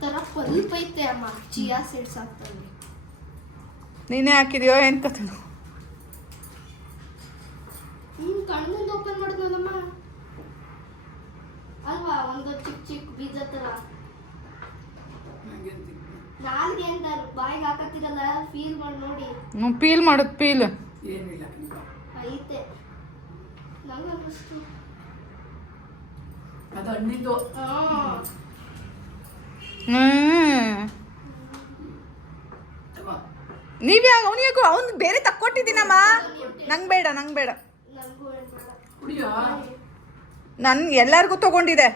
ತರ ಸ್ವಲ್ಪ ಐತೆ ಅಮ್ಮ. ಚಿಯಾ ಸೀಡ್ಸ್ ಹಾಕ್ತಾರೆ. ನೀನೇ ಹಾಕಿದ್ಯೋ ಏನ್ ಕತೆ? ಕಣ್ಮುಂದು ಓಪನ್ ಮಾಡಿದ್ನಲ್ಲಮ್ಮ ಅಲ್ವಾ, ಒಂದು ಚಿಕ್ಕ ಚಿಕ್ಕ ಬೀಜ ತರ. ನಾಲ್ಗೆ ಅಂತ ಬಾಯಿಗೆ ಹಾಕತ್ತಿರಲ್ಲ, ಫೀಲ್ ಮಾಡಿ ನೋಡಿ. ಪೀಲ್ ಮಾಡೋದು ಪೀಲ್ ಏನಿಲ್ಲ ಐತೆ ನಂಗಷ್ಟು. ಅದು ಹಣ್ಣಿಂದು. ನೀವ್ಯಾ ಅವನಿಗೂ ಅವ್ನು ಬೇರೆ ತಕ್ಕೊಟ್ಟಿದ್ದೀನಮ್ಮ. ನಂಗೆ ಬೇಡ, ನಂಗೆ ಬೇಡ. ಕುಡಿಯೋ. ನನ್ ಎಲ್ಲರಿಗೂ ತಗೊಂಡಿದೆ.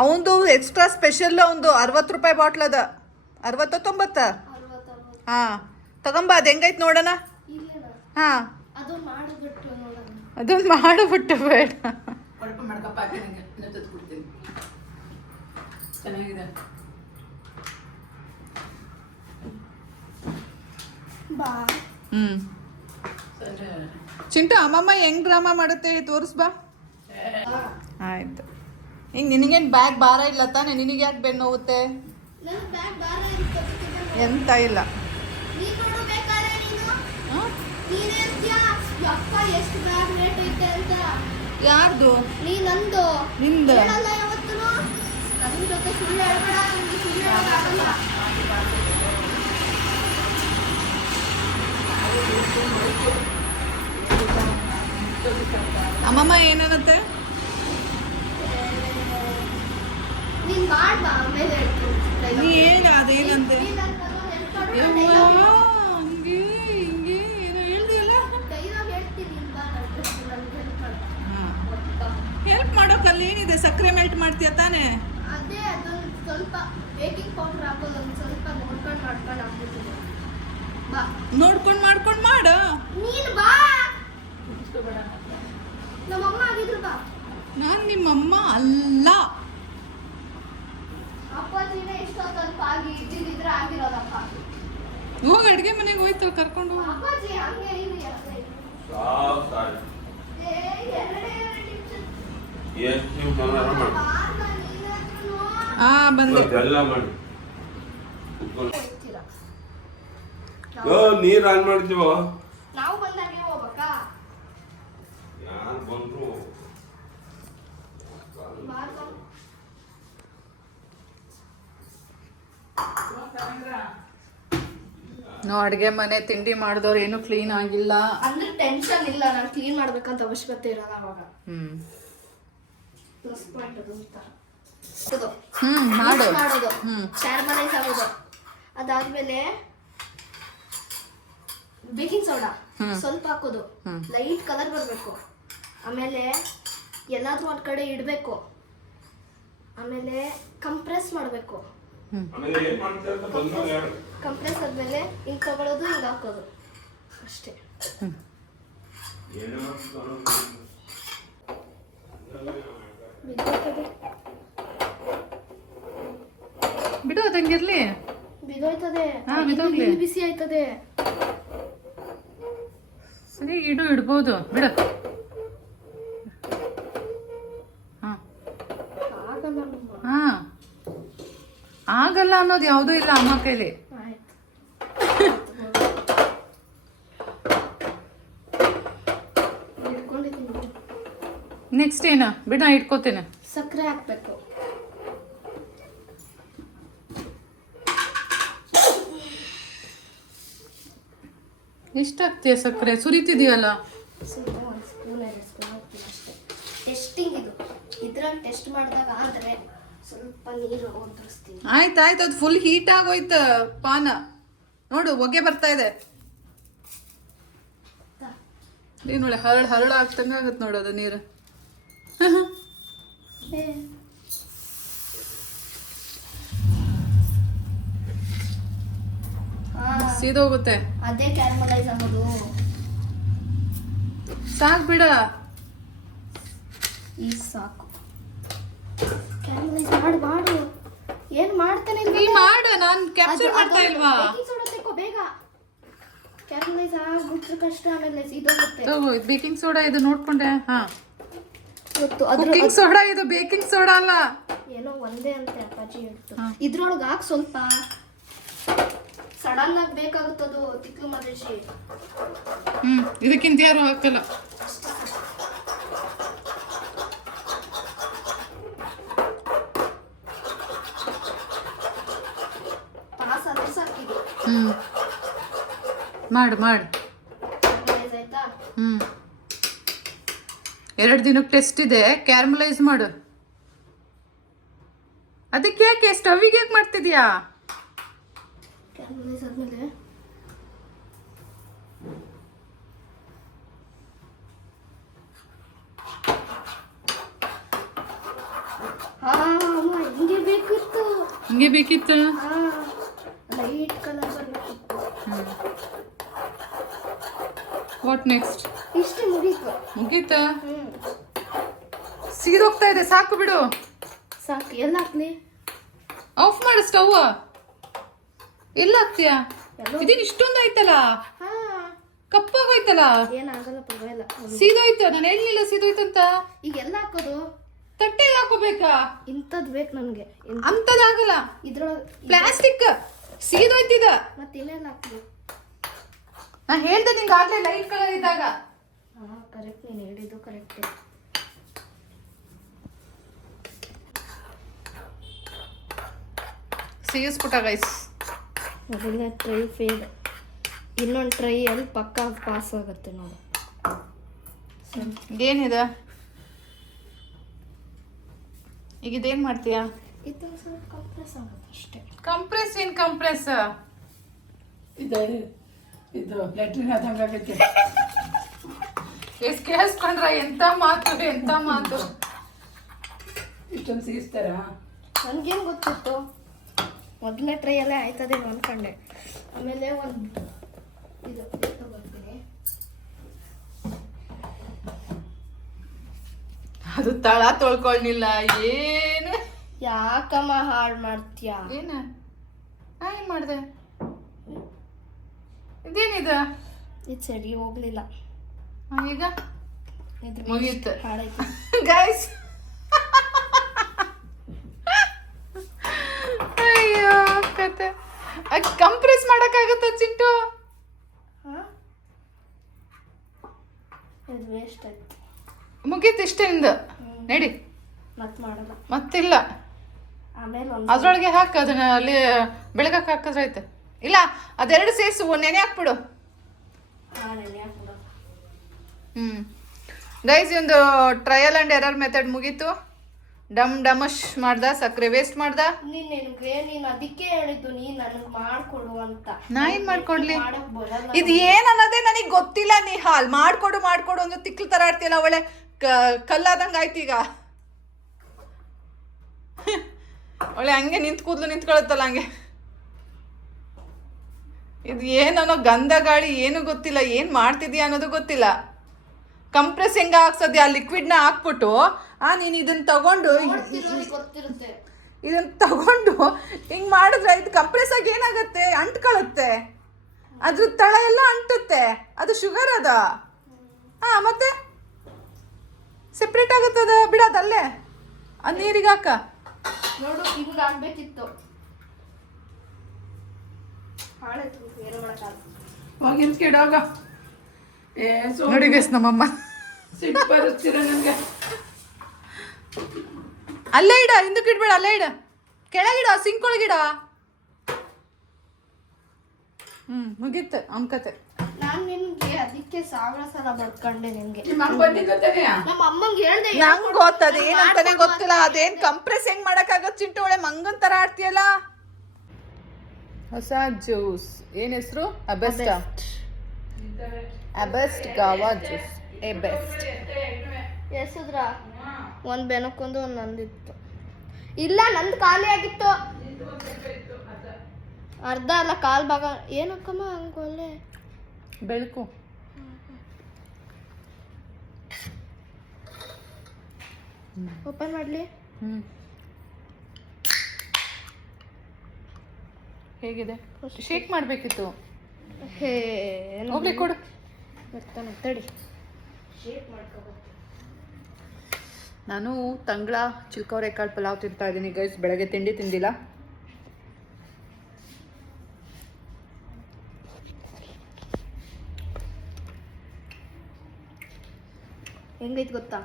ಅವಂದು ಎಕ್ಸ್ಟ್ರಾ ಸ್ಪೆಷಲ್, ಒಂದು 60 ರೂಪಾಯಿ ಬಾಟ್ಲ್ ಅದ. 60 90? ಹಾ ತಗೊಂಬ. ಅದು ಹೆಂಗೈತೆ ನೋಡೋಣ. ಹಾ ಅದೊಂದು ಮಾಡಿಬಿಟ್ಟು ನೋಡೋಣ. ಅದೊಂದು ಮಾಡಿಬಿಟ್ಟು ಬೇಡ. ಸ್ವಲ್ಪ ಮಾಡ್ಕಪ್ಪ, ಹಾಕಿ ನನಗೆ ಇನ್ನೊಂದು ಕೊಡ್ತೀನಿ. ಚೆನ್ನಾಗಿದೆ. ಬಾ. ಸರಿ. ಚಿಂಟು ಅಮ್ಮಮ್ಮ ಹೆಂಗ್ ಡ್ರಾಮಾ ಮಾಡುತ್ತೆ ತೋರಿಸ್ಬಾ. ಆಯ್ತು. ಹಿಂಗೆ ನಿನಗೇನು ಬ್ಯಾಗ್ ಭಾರ ಇಲ್ಲ ತಾನೆ? ನಿನಗೆ ಯಾಕೆ ಬೆನ್ನು ನೋವುತ್ತೆ? ನನ್ನ ಬ್ಯಾಗ್ ಭಾರ ಇರುತ್ತೆ. ಎಂತ ಇಲ್ಲ. ನೀನು ನೋಡು ಬೇಕಾದ್ರೆ ನೀನು ಹೇಳ್ತೀಯಾ ಯಪ್ಪ ಎಷ್ಟು ಬ್ಯಾಗ್ ರೇಟ್ ಐತೆ ಅಂತ. ಯಾರ್ದು? ನಂದು. ನಿಂದು? ಹೇಳಲ್ಲ ಯಾವತ್ತೂ. ನನ್ನ ಜೊತೆ ಸುಳ್ಳು ಹೇಳ್ಬೇಡ. ನನಗೆ ಸುಳ್ಳು ಹೇಳೋಕ್ಕಾಗಲ್ಲ. ಅಮ್ಮಮ್ಮ ಏನನ್ನತ್ತೆ? ನೀನ್ ಮಾಡ್ಬಾ ಆಮೇಲೆ ಹೇಳ್ತೀನಿ. ಏನು ಅದೇನಂತೆ? ನೀನ್ ನನ್ ತಗೊಂಡ್ ನೆನ್ಸ್ಕೊಂಡು ಯವ್ವಾ, ಹಂಗೆ ಹಿಂಗೆ ಏನೋ ಹೇಳ್ದಿಯಲ್ಲ? ಡೈಲಾಗ್ ಹೇಳ್ತೀನಿ ನೀನ್ ಬಾ ನನ್ಗೆ help ಮಾಡು. ಹೆಲ್ಪ್ ಮಾಡೋಕಲ್ಲಿ ಏನಿದೆ? ಸಕ್ಕರೆ ಮೆಲ್ಟ್ ಮಾಡ್ತೀಯ ತಾನೇ? ಅದೇ ಅದೊಂದು ಸ್ವಲ್ಪ ಬೇಕಿಂಗ್ ಪೌಡರ್ ಹಾಕೋದು ಒಂದು ಸ್ವಲ್ಪ ನೋಡ್ಕೊಂಡು ಮಾಡ್ಕೊಂಡು ಹಾಕ್ಬಿಟ್ಟಿದೆ. ಬಾ ನೋಡ್ಕೊಂಡು ಮಾಡ್ಕೊಂಡು ಮಾಡು. ನೀನು ಬಾ. ನಮ್ಮಮ್ಮ ಆಗಿದ್ರು ಬಾ. ನಾನು ನಿಮ್ಮಮ್ಮ ಅಲ್ಲ. ಅಪ್ಪಾಜಿನೇ ಇಷ್ಟೊತ್ತಲ್ಲಿ ಆಗಿ ಇದ್ದಿದ್ರೆ ಆಗಿರೋದಪ್ಪ. ಹೋಗಿ ಅಡುಗೆ ಮನೆಗೆ ಹೋಯ್ತು ಕರ್ಕೊಂಡು ಹೋಗು. ಅಪ್ಪಾಜಿ ಹಂಗೆ ಇರಿ ಅಷ್ಟೇ. ಸಾಕು. ಏ ಎರಡೇ ಎರಡು ನಿಮಿಷ. ಎಷ್ಟು ನಿಮಿಷ ಆರಾಮ ಮಾಡಿ. ಬಾರ್ನ ನೀನಾದ್ರೂ ಬಂದೆ. ಎಲ್ಲ ಮಾಡಿ ಹೋಗ್ತೀರಾ? ನೀರು ಆನ್ ಮಾಡ್ತೀವೋ? ನಾವು ಬಂದಾಗೆ ಹೋಗ್ಬೇಕಾ? ಯಾರು ಬಂದ್ರು ಬಾರ್ನ ನಾವು ಅಡುಗೆ ಮನೆ ತಿಂಡಿ ಮಾಡಿದವ್ರು ಏನು ಕ್ಲೀನ್ ಆಗಿಲ್ಲ. ಅಂದ್ರೆ ಟೆನ್ಷನ್ ಇಲ್ಲ, ನಾನು ಕ್ಲೀನ್ ಮಾಡ್ಬೇಕಂತ ಅವಶ್ಯಕತೆ ಇರಲ್ಲ ಅವಾಗ. ಪ್ಲಸ್ ಪಾಯಿಂಟ್ ಅದು ಅಂತ. ಇದು ಮಾಡು. ಮಾಡೋದು ಚಾರ್ಮಲೈಸ್ ಆಗೋದು. ಅದಾದ್ಮೇಲೆ ಬೇಕಿಂಗ್ ಸೋಡಾ ಸ್ವಲ್ಪ ಹಾಕೋದು, ಲೈಟ್ ಕಲರ್ ಬರಬೇಕು. ಆಮೇಲೆ ಎಲ್ಲಾದ್ರೂ ಒಂದ್ ಕಡೆ ಇಡಬೇಕು. ಆಮೇಲೆ ಕಂಪ್ರೆಸ್ ಮಾಡಬೇಕು. ಆಮೇಲೆ ಏನ್ ಮಾಡ್ತೀರ ಅಂತ ಬಂದಾಗ ಹೇಳು. ಕಂಪ್ರೆಸ್ ಆದ್ಮೇಲೆ ಹಿಂಗ್ ತಗೊಳ್ಳೋದು, ಹಿಂಗ್ ಹಾಕೋದು ಅಷ್ಟೇ. ಏನು ಮಾಡ್ತೀರೋ ಬಿಡು ಅದಂಗಿರ್ಲಿ. ಬಿದೋಯ್ತದೆ, ಹಾ, ಬಿದೋಗ್ಲಿ. ಬಿಸಿ ಆಯ್ತದೆ. ಸರಿ ಇಡ್ಬೋದು ಬಿಡು. ಆಗಲ್ಲ ನಮ್ಮ. ಹಾ ಆಗಲ್ಲ ಅನ್ನೋದು ಯಾವುದೂ ಇಲ್ಲ ಅಮ್ಮ ಕೈಲಿ. ಆಯ್ತು. ಇಟ್ಕೊಂಡಿದ್ದೀನಿ. ನೆಕ್ಸ್ಟ್ ಏನ ಬಿಡ ಇಟ್ಕೋತೇನೆ. ಸಕ್ಕರೆ ಹಾಕ್ಬೇಕು. ಎಷ್ಟು ಹಾಕ್ತೀಯ ಸಕ್ಕರೆ? ಸುರಿತಿದೀಯಲ್ಲ. ಸುಮ್ಮನೆ ಒಂದು ಸ್ಪೂನ್ 2 ಸ್ಪೂನ್ ಹಾಕ್ತೀನಿ ಅಷ್ಟೇ. ಟೆಸ್ಟಿಂಗ್ ಇದು. ಇದ್ರಲ್ಲಿ ಟೆಸ್ಟ್ ಮಾಡಿದಾಗ ಆದರೆ ಸ್ವಲ್ಪ ನೀರು ಒದರಿಸ್ತೀನಿ. ಆಯ್ತಾಯ್ತು, ಅದು ಫುಲ್ ಹೀಟ್ ಆಗೋಯ್ತು ಪಾನ. ನೋಡು ಹೊಗೆ ಬರ್ತಾ ಇದೆ. ನೀನು ಹರಳು ಆಗ್ತಂಗ ಆಗತ್ತೆ ನೋಡೋದು ನೀರು. ಸೀದೋಗುತ್ತೆ. ಅದೇ ಕ್ಯಾರಮಲೈಸ್ ಆಗೋದು. ಸಾಕು ಬಿಡ. ಈ ಸಾಕು. ಕ್ಯಾರಮಲೈಸ್ ಮಾಡು. ಏನ್ ಮಾಡ್ತಾನೆ ನೀ ಮಾಡು, ನಾನು ಕ್ಯಾಪ್ಚರ್ ಮಾಡ್ತಾ ಇಲ್ವಾ? ಬೇಕಿಂಗ್ ಸೋಡಾ ತೆಕ್ಕೋ ಬೇಗ. ಕ್ಯಾರಮಲೈಸ್ ಆಗ್ಬಿಟ್ರೆ ಕಷ್ಟ, ಆಮೇಲೆ ಸೀದೋಗುತ್ತೆ. ಬೇಕಿಂಗ್ ಸೋಡಾ ಇದು ನೋಡ್ಕೊಂಡೆ. ಹಾ, ಗೊತ್ತು. ಕುಕಿಂಗ್ ಸೋಡಾ ಇದು, ಬೇಕಿಂಗ್ ಸೋಡಾ ಅಲ್ಲ. ಏನೋ ಒಂದೇ ಅಂತೆ ಅಪ್ಪಾಜಿ ಹೇಳ್ತು. ಇದ್ರೊಳಗೆ ಹಾಕಿ ಸ್ವಲ್ಪ ಸಡನ್ ಆಗಿ ಬೇಕಾಗುತ್ತದು ತಿಕ್ಲು ಮದೇಶಿ. ಇದಕ್ಕಿಂತ ಯಾರು ಹಾಕಲ್ಲ. ಪಾಸ್ ಆದ್ರೆ ಸಾಕಿದು. ಮಾಡು ಆಯ್ತಾ? 2 ದಿನಕ್ಕೆ ಟೆಸ್ಟ್ ಇದೆ. ಕ್ಯಾರಮಲೈಸ್ ಮಾಡು. ಅದಕ್ಕೆ ಯಾಕೆ ಸ್ಟವ್ವಿಗೆ ಯಾಕೆ ಮಾಡ್ತಿದ್ಯಾ? ಕ್ಯಾರಮಲೈಸ್ ಆದ್ಮೇಲೆ ಹಿಂಗೆ ಬೇಕಿತ್ತು. ಲೈಟ್ ಕಲರ್ ಬರಬೇಕಿತ್ತು. What next? ಇಷ್ಟೇ ಮುಗೀತಾ? ಸೀದೋಗ್ತಾ ಇದೆ, ಸಾಕು ಬಿಡು. ಸಾಕು. ಎಲ್ಲ ಹಾಕ್ಲಿ? ಆಫ್ ಮಾಡು ಸ್ಟವ್. ಎಲ್ಲ ಹಾಕ್ತೀಯಾ? ಇದೇನು ಇಷ್ಟೊಂದು ಆಯ್ತಲ್ಲ, ಕಪ್ಪಾಗೋಯ್ತಲ್ಲ. ಏನಾಗಲ್ಲ, ಪರವಾಗಿಲ್ಲ. ಸೀದೋಯ್ತು. ನಾನು ಹೇಳಿಲ್ಲ ಸೀದೋಯ್ತಂತ. ಈಗ ಎಲ್ಲ ಹಾಕೋದು ತಟ್ಟೆಗೆ ಹಾಕೋಬೇಕಾ? ಇಂಥದ್ದು ಬೇಕು ನನಗೆ. ಅಂತದಾಗಲ್ಲ, ಇದ್ರೊಳಗೆ ಪ್ಲಾಸ್ಟಿಕ್ ಸೀದೋಯ್ತಿದ. ಮತ್ತೆ ಇನ್ನೆಲ್ಲ ಹಾಕ್ಲಿ? ನಾ ಹೇಳ್ದೆ ನಿಂಗೆ ಆಗ್ಲೇ ಲೈಟ್ ಕಲರ್ ಇದ್ದಾಗ. ಕರೆಕ್ಟ್, ನೀನು ಹೇಳಿದ್ದು ಕರೆಕ್ಟ್. ಸೇರಿಸ್ಬಿಟ್ಟ ಗೈಸ್. ಮೊದಲನೇ ಟ್ರೈ ಫೇಲ್, ಇನ್ನೊಂದು ಟ್ರೈಯಲ್ಲಿ ಪಕ್ಕ ಪಾಸ್ ಆಗುತ್ತೆ ನೋಡು. ಏನಿದೆ ಈಗ ಇದೇನ್ ಮಾಡ್ತೀಯಾ? ಇದು ಸ್ವಲ್ಪ ಕಂಪ್ರೆಸ್ ಆಗುತ್ತೆ ಅಷ್ಟೇ. ಕಂಪ್ರೆಸ್ ಏನ್ ಕಂಪ್ರೆಸ್? ಇದು ಲೆಟ್ರಿನ್ ಆದಂಗೆ ಆಗೈತೆ. ಎಷ್ಟ್ ಕೇಳಿಸ್ಕೊಂಡ್ರ? ಎಂತ ಮಾತು. ಇಷ್ಟೊಂದು ಸಿಗಿಸ್ತಾರ? ನನಗೇನು ಗೊತ್ತಿತ್ತು, ಮೊದಲನೇ ಟ್ರೈಯಲ್ಲೇ ಆಯ್ತದೆ ಅನ್ಕೊಂಡೆ. ಆಮೇಲೆ ಒಂದು ಇದು ತಗೊಳ್ತೀನಿ. ಅದು ತಳ ತೊಳ್ಕೊಳ್ನಿಲ್ಲ ಏನು. ಯಾಕಮ್ಮ ಹಾಳು ಮಾಡ್ತೀಯಾ? ಏನ ಏನ್ ಮಾಡ್ದೆ? ಇದೇನಿದ? ಇದು ಸರಿ ಹೋಗ್ಲಿಲ್ಲ. ಈಗ ಇದು ಮುಗೀತು ಹಾಳಾಯ್ತು. ಗೈಸ್. ಅಯ್ಯೋ ಕತೆ. ಕಂಪ್ರೆಸ್ ಮಾಡಕ್ಕಾಗತ್ತ ಚಿಂಟು? ಇದು ವೇಸ್ಟ್ ಆಯ್ತು. ಮುಗೀತು ಇಷ್ಟೇ ನಿಂದು. ನಡಿ ಮತ್ತೆ ಮಾಡಲ್ಲ. ಮತ್ತಿಲ್ಲ, ಆಮೇಲೆ ಅದ್ರೊಳಗೆ ಹಾಕ ಅದನ್ನ ಅಲ್ಲಿ ಬೆಳಗಕ್ಕೆ ಹಾಕಿದ್ರೆ ಆಯ್ತು. ಇಲ್ಲ ಅದೆರಡು ಸೇರಿಸು, ನೆನೆ ಹಾಕ್ಬಿಡು. ಗೈಸ್, ಒಂದು ಟ್ರಯಲ್ ಅಂಡ್ ಎರರ್ ಮೆಥಡ್ ಮುಗೀತು. ಡಮಶ್ ಮಾಡ್ದ, ಸಕ್ಕರೆ ವೇಸ್ಟ್ ಮಾಡ್ದ. ನೀನು ಅದಕ್ಕೆ ಹೇಳಿದ್ದು ನೀನ್ ನನಗ್ ಮಾಡ್ಕೊಡು ಅಂತ. ನಾ ಏನ್ ಮಾಡ್ಕೊಡ್ಲಿ? ಮಾಡಕ್ ಬರಲ್ಲ. ಇದು ಏನ್ ಅನ್ನೋದೇ ನನಗ್ ಗೊತ್ತಿಲ್ಲ. ನೀ ಹಾಲ್ ಮಾಡ್ಕೊಡು ಒಂದು ತಿಕ್ಲು ತರ ಆಡ್ತೀಯಲ್ಲ, ಒಳ್ಳೆ ಕಲ್ಲಾದಂಗ ಆಯ್ತು ಈಗ. ಒಳ್ಳೆ ಹಂಗೆ ಕೂದಲು ನಿಂತ್ಕೊಳತ್ತಲ್ಲ ಹಂಗೆ. ಇದು ಏನನ್ನೋ ಗಂಧ ಗಾಳಿ ಏನು ಗೊತ್ತಿಲ್ಲ, ಏನ್ ಮಾಡ್ತಿದ್ಯಾ ಅನ್ನೋದು ಗೊತ್ತಿಲ್ಲ. ಕಂಪ್ರೆಸ್ ಹೆಂಗ ಹಾಕ್ಸದ್ಯ? ಆ ಲಿಕ್ವಿಡ್ನ ಹಾಕ್ಬಿಟ್ಟು ನೀನು ಇದನ್ನ ತಗೊಂಡು ಗೊತ್ತಿರುತ್ತೆ. ಇದನ್ನ ತಗೊಂಡು ಹಿಂಗ್ ಮಾಡಿದ್ರೆ ಇದು ಕಂಪ್ರೆಸ್ ಆಗಿ ಏನಾಗತ್ತೆ? ಅಂಟ್ಕೊಳತ್ತೆ. ಅದ್ರ ತಳ ಎಲ್ಲ ಅಂಟುತ್ತೆ. ಅದು ಶುಗರ್ ಅದ. ಮತ್ತೆ ಸೆಪ್ರೇಟ್ ಆಗುತ್ತದ. ಬಿಡೋದಲ್ಲೇ ಆ ನೀರಿಗೆ ಹಾಕ. ನೋಡು, ಹಿಂಗ ಆಗ್ಬೇಕಿತ್ತು. ಹಾಳಾಯ್ತು, ಏನು ಮಾಡಕ್ಕಾಗಲ್ಲ. ಹೋಗಿನ ಕೆಡೋಗ. ನೋಡಿ ಗೈಸ್, ನಮ್ಮಮ್ಮ ಸಿಟ್ಟು ಬರುತ್ತೀರ ನನಗೆ. ಅಲ್ಲೇ ಇಡ, ಹಿಂದಕ್ಕೆ ಇಡ್ಬೇಡ, ಅಲ್ಲೇ ಇಡ, ಕೆಳಗಿಡ, ಸಿಂಕ್ ಒಳಗಿಡ. ಮುಗೀತು ಅವನ ಕತೆ. ನಾನ್ ನಿನ್ಗೆ ಅದಕ್ಕೆ 1000 ಸಲ ಬಡ್ಕೊಂಡೆ ನಿನ್ಗೆ. ನಿಮ್ಮ ಅಮ್ಮ ಬಂದಿದ್ದ ತಾನೇ? ನಮ್ಮ ಅಮ್ಮಂಗೆ ಹೇಳ್ದೆ. ನಂಗೆ ಗೊತ್ತದ ಏನಂತಾನೆ ಗೊತ್ತಿಲ್ಲ. ಅದೇನ್ ಕಂಪ್ರೆಸ್ ಹೆಂಗ್ ಮಾಡಕ್ಕಾಗತ್ ಚಿಂಟು? ಒಳ್ಳೆ ಮಂಗನ್ ತರ ಆಡ್ತೀಯಲ್ಲ. ಹೊಸ ಜ್ಯೂಸ್ ಏನ್ ಹೆಸರು? ಅಬೆಸ್ಟ್ ಗಾವಾ ಜ್ಯೂಸ್. ಬೆಸ್ಟ್ ಎಸದ್ರ ಒಂದ್ ಬೆನಕ್ಕೊಂದು ಒಂದ್ ನಂದಿತ್ತು. ಇಲ್ಲ, ನಂದು ಖಾಲಿ ಆಗಿತ್ತು. ಅರ್ಧ ಅಲ್ಲ, ಕಾಲ್ ಭಾಗ. ಏನಕ್ಕಮ್ಮ ಹಂಗೊಲ್ಲೆ? ಬೆಳಕು. ಓಪನ್ ಮಾಡ್ಲಿ? ಹೇಗಿದೆ? ಶೇಕ್ ಮಾಡ್ಬೇಕಿತ್ತು. ಹೇ ಹೋಗ್ಲಿ ಕೊಡು. ಬರ್ತಾನೆ ತಡಿ. ಶೇಕ್ ಮಾಡ್ಕೋಬೇಕು. ನಾನು ತಂಗ್ಳ ಚಿಲ್ಕವರೆಕಾಳು ಪಲಾವ್ ತಿಂತಾ ಇದ್ದೀನಿ ಗೈಸ್. ಬೆಳಗ್ಗೆ ತಿಂಡಿ ತಿಂದಿಲ್ಲ. ಹೆಂಗೈತೆ ಗೊತ್ತಾ?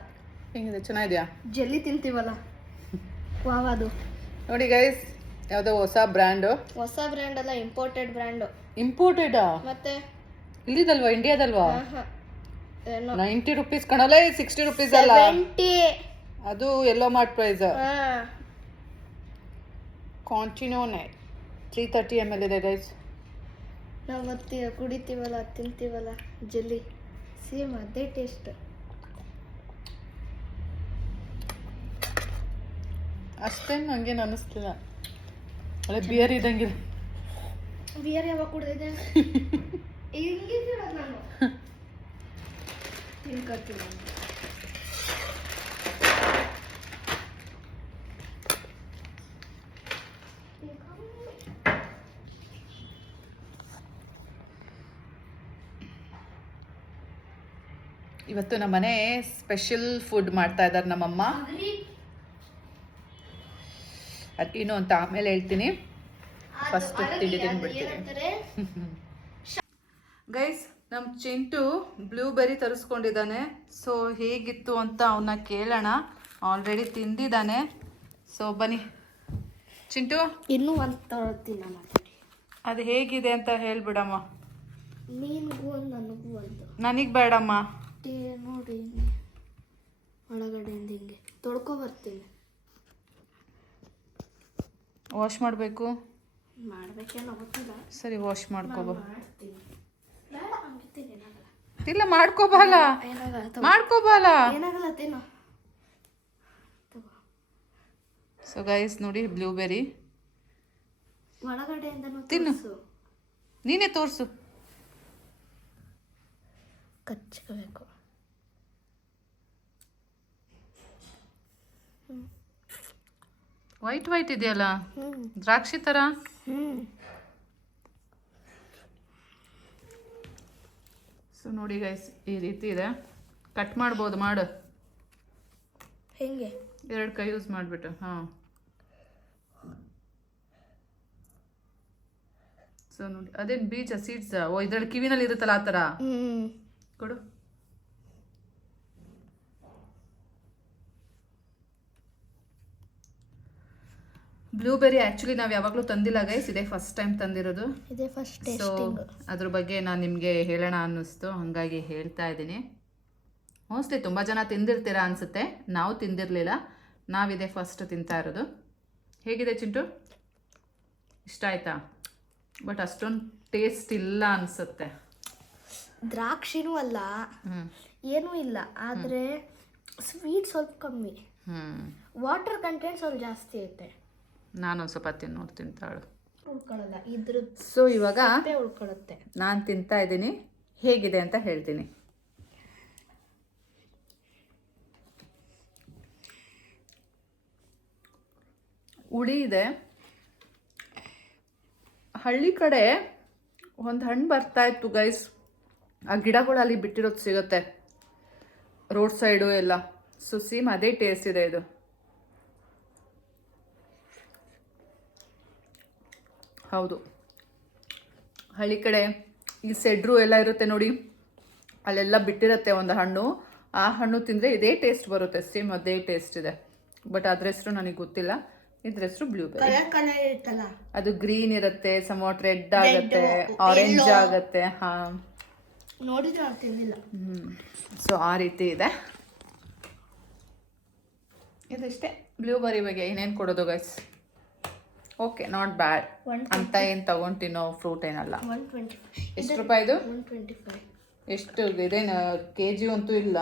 ಹೆಂಗಿದೆ? ಚೆನ್ನಾಗಿದ್ಯಾ? ಜೆಲ್ಲಿ ತಿಂತೀವಲ್ಲ, ವಾವ್. ಅದು ನೋಡಿ ಗೈಸ್, ಯಾವುದೋ ಹೊಸ ಬ್ರ್ಯಾಂಡು. ಹೊಸ ಬ್ರ್ಯಾಂಡ್ ಅಲ್ಲ, ಇಂಪೋರ್ಟೆಡ್ ಬ್ರ್ಯಾಂಡು. ಇಂಪೋರ್ಟೆಡಾ? ಮತ್ತೆ ಇಲ್ಲಿದಲ್ವಾ? ಇಂಡಿಯಾದಲ್ವಾ? 90 rupees ಕಣಲ್ಲ, 60 rupees ಅಲ್ಲ. 70. ಅದು ಎಲ್ಲೋ ಮಾರ್ಟ್ ಪ್ರೈಸ್. ಕಾಂಟಿನ್ಯೂನೆ 330 ml ಇದೆ ಗೈಸ್. ನಾವು ಕುಡಿತೀವಲ್ಲ, ತಿಂತೀವಲ್ಲ ಜೆಲ್ಲಿ, ಸೇಮ್ ಅದೇ ಟೇಸ್ಟ್. ಅಷ್ಟೇನು ನಂಗೇನು ಅನ್ನಿಸ್ತಿಲ್ಲ. ಒಳ್ಳೆ ಬಿಯರ್ ಇದ್ದಂಗಿದೆ. ಬಿಯರ್ ಯಾವಾಗ ಕುಡಿದಿದೆ? ಹಿಂಗಿದ್ದೀರ ನಾನು ತಿನ್ಕೊತೀನಿ. ಇವತ್ತು ನಮ್ಮನೆ ಸ್ಪೆಷಲ್ ಫುಡ್ ಮಾಡ್ತಾ ಇದ್ದಾರೆ ನಮ್ಮಮ್ಮ. ಅದೇನು ಅಂತ ಆಮೇಲೆ ಹೇಳ್ತೀನಿ. ಫಸ್ಟ್ ತಿಂಡಿ ತಿಂದ್ಬಿಡ್ತೀನಿ. ಗೈಸ್, ನಮ್ಮ ಚಿಂಟು ಬ್ಲೂಬೆರಿ ತರಿಸ್ಕೊಂಡಿದ್ದಾನೆ. ಸೊ ಹೇಗಿತ್ತು ಅಂತ ಅವನ್ನ ಕೇಳೋಣ. ಆಲ್ರೆಡಿ ತಿಂದಿದ್ದಾನೆ. ಸೊ ಬನ್ನಿ ಚಿಂಟು, ಇನ್ನೂ ಒಂದು ತಗೊಳ್ತೀನಿ ನಾನು. ಅದು ಹೇಗಿದೆ ಅಂತ ಹೇಳ್ಬಿಡಮ್ಮ. ನಿನಗೂ ಒಂದು, ನನಗೂ ಒಂದು. ನನಗೆ ಬೇಡಮ್ಮ. ನೋಡಿ ಒಳಗಡೆಯಿಂದ ಹಿಂಗೆ ತೊಳ್ಕೊ ಬರ್ತೀನಿ. ವಾಶ್ ಮಾಡಬೇಕು. ಮಾಡ್ಬೇಕೇನೋ ಗೊತ್ತಿಲ್ಲ. ಸರಿ ವಾಶ್ ಮಾಡ್ಕೋಬೋ. ಮಾಡ್ತೀನಿ. ಬೇಡ ಹಂಗಿರ್ತೀನಿ, ಏನಾಗಲ್ಲ. ಇಲ್ಲ ಮಾಡ್ಕೋಬಾಲ, ಏನಾಗಲ್ಲ ಮಾಡ್ಕೋಬಾಲ. ಏನಾಗಲ್ಲ ತೇನೋ. ಸೊ ಗೈಸ್ ನೋಡಿ ಬ್ಲೂಬೆರಿ ಒಳಗಡೆಯಿಂದನೂ ತಿನ್ನು. ತೋರ್ಸು. ನೀನೇ ತೋರಿಸು. ಕಚ್ಕೋಬೇಕು. ವೈಟ್ ವೈಟ್ ಇದೆಯಲ್ಲ, ದ್ರಾಕ್ಷಿ ಥರ. ಸೊ ನೋಡಿ ಗೈಸ್ ಈ ರೀತಿ ಇದೆ. ಕಟ್ ಮಾಡ್ಬೋದು, ಮಾಡು. ಹೆಂಗೆ? 2 ಕೈ ಯೂಸ್ ಮಾಡಿಬಿಟ್ಟು. ಹಾಂ. ಸೊ ನೋಡಿ ಅದೇನು ಬೀಜ, ಸೀಡ್ಸ್. ಓ ಇದ್ರಲ್ಲಿ ಕಿವಿನಲ್ಲಿ ಇರುತ್ತಲ್ಲ ಆ ಥರ. ಕೊಡು. ಬ್ಲೂಬೆರಿ ಆ್ಯಕ್ಚುಲಿ ನಾವು ಯಾವಾಗಲೂ ತಂದಿಲ್ಲ ಗೈಸ್, ಇದೇ ಫಸ್ಟ್ ಟೈಮ್ ತಂದಿರೋದು. ಇದೇ ಫಸ್ಟ್ ಸೊ ಅದ್ರ ಬಗ್ಗೆ ನಾನು ನಿಮಗೆ ಹೇಳೋಣ ಅನ್ನಿಸ್ತು, ಹಾಗಾಗಿ ಹೇಳ್ತಾ ಇದ್ದೀನಿ. ಮೋಸ್ಟ್ಲಿ ತುಂಬ ಜನ ತಿಂದಿರ್ತೀರಾ ಅನಿಸುತ್ತೆ, ನಾವು ತಿಂದಿರಲಿಲ್ಲ, ನಾವಿದೆ ಫಸ್ಟ್ ತಿಂತಾ ಇರೋದು. ಹೇಗಿದೆ ಚಿಂಟು, ಇಷ್ಟ ಆಯ್ತಾ? ಬಟ್ ಅಷ್ಟೊಂದು ಟೇಸ್ಟ್ ಇಲ್ಲ ಅನಿಸುತ್ತೆ. ದ್ರಾಕ್ಷಿನೂ ಅಲ್ಲ, ಏನೂ ಇಲ್ಲ, ಆದರೆ ಸ್ವೀಟ್ ಸ್ವಲ್ಪ ಕಮ್ಮಿ, ವಾಟರ್ ಕಂಟೆಂಟ್ ಸ್ವಲ್ಪ ಜಾಸ್ತಿ ಐತೆ. ನಾನೊಂದು ಸ್ವಲ್ಪ ತಿಂತಾಳು. ಉಳ್ಕೊಳ್ಳಲ್ಲ ಇದ್ರ. ಸೊ ಇವಾಗ ಉಳ್ಕೊಳ್ಳುತ್ತೆ. ನಾನು ತಿಂತಾ ಇದ್ದೀನಿ, ಹೇಗಿದೆ ಅಂತ ಹೇಳ್ತೀನಿ. ಹುಳಿ ಇದೆ. ಹಳ್ಳಿ ಕಡೆ ಒಂದು ಹಣ್ಣು ಬರ್ತಾ ಇತ್ತು ಗೈಸ್, ಆ ಗಿಡಗಳಲ್ಲಿ ಬಿಟ್ಟಿರೋದು ಸಿಗುತ್ತೆ ರೋಡ್ ಸೈಡು ಎಲ್ಲ. ಸೊ ಸೇಮ್ ಅದೇ ಟೇಸ್ಟ್ ಇದೆ ಇದು. ಹೌದು, ಹಳ್ಳಿ ಕಡೆ ಈ ಸೆಡ್ರು ಎಲ್ಲ ಇರುತ್ತೆ ನೋಡಿ, ಅಲ್ಲೆಲ್ಲ ಬಿಟ್ಟಿರುತ್ತೆ ಒಂದು ಹಣ್ಣು. ಆ ಹಣ್ಣು ತಿಂದರೆ ಇದೇ ಟೇಸ್ಟ್ ಬರುತ್ತೆ, ಸೇಮ್ ಅದೇ ಟೇಸ್ಟ್ ಇದೆ. ಬಟ್ ಅದ್ರ ಹೆಸರು ನನಗೆ ಗೊತ್ತಿಲ್ಲ. ಇದ್ರ ಹೆಸರು ಬ್ಲೂಬೆರಿ. ಅದು ಗ್ರೀನ್ ಇರುತ್ತೆ, ಸಮವಾಟ್ ರೆಡ್ ಆಗುತ್ತೆ, ಆರೆಂಜ್ ಆಗುತ್ತೆ. ಹಾ ನೋಡಿದ್ರೆ ತಿಂದಿಲ್ಲ. ಸೊ ಆ ರೀತಿ ಇದೆ. ಇದಷ್ಟೇ ಬ್ಲೂಬೆರಿ ಬಗ್ಗೆ. ಇನ್ನೇನು ಕೊಡೋದು ಗೈಸ್? ಓಕೆ, ನಾಟ್ ಬ್ಯಾಡ್ ಅಂತ ಏನು ತಗೊಂಡು ತಿನ್ನೋ ಫ್ರೂಟ್ ಏನಲ್ಲ. 125. ಎಷ್ಟು ರೂಪಾಯಿದು? 125. ಎಷ್ಟು ಇದೇನು ಕೆಜಿ ಅಂತೂ ಇಲ್ಲ,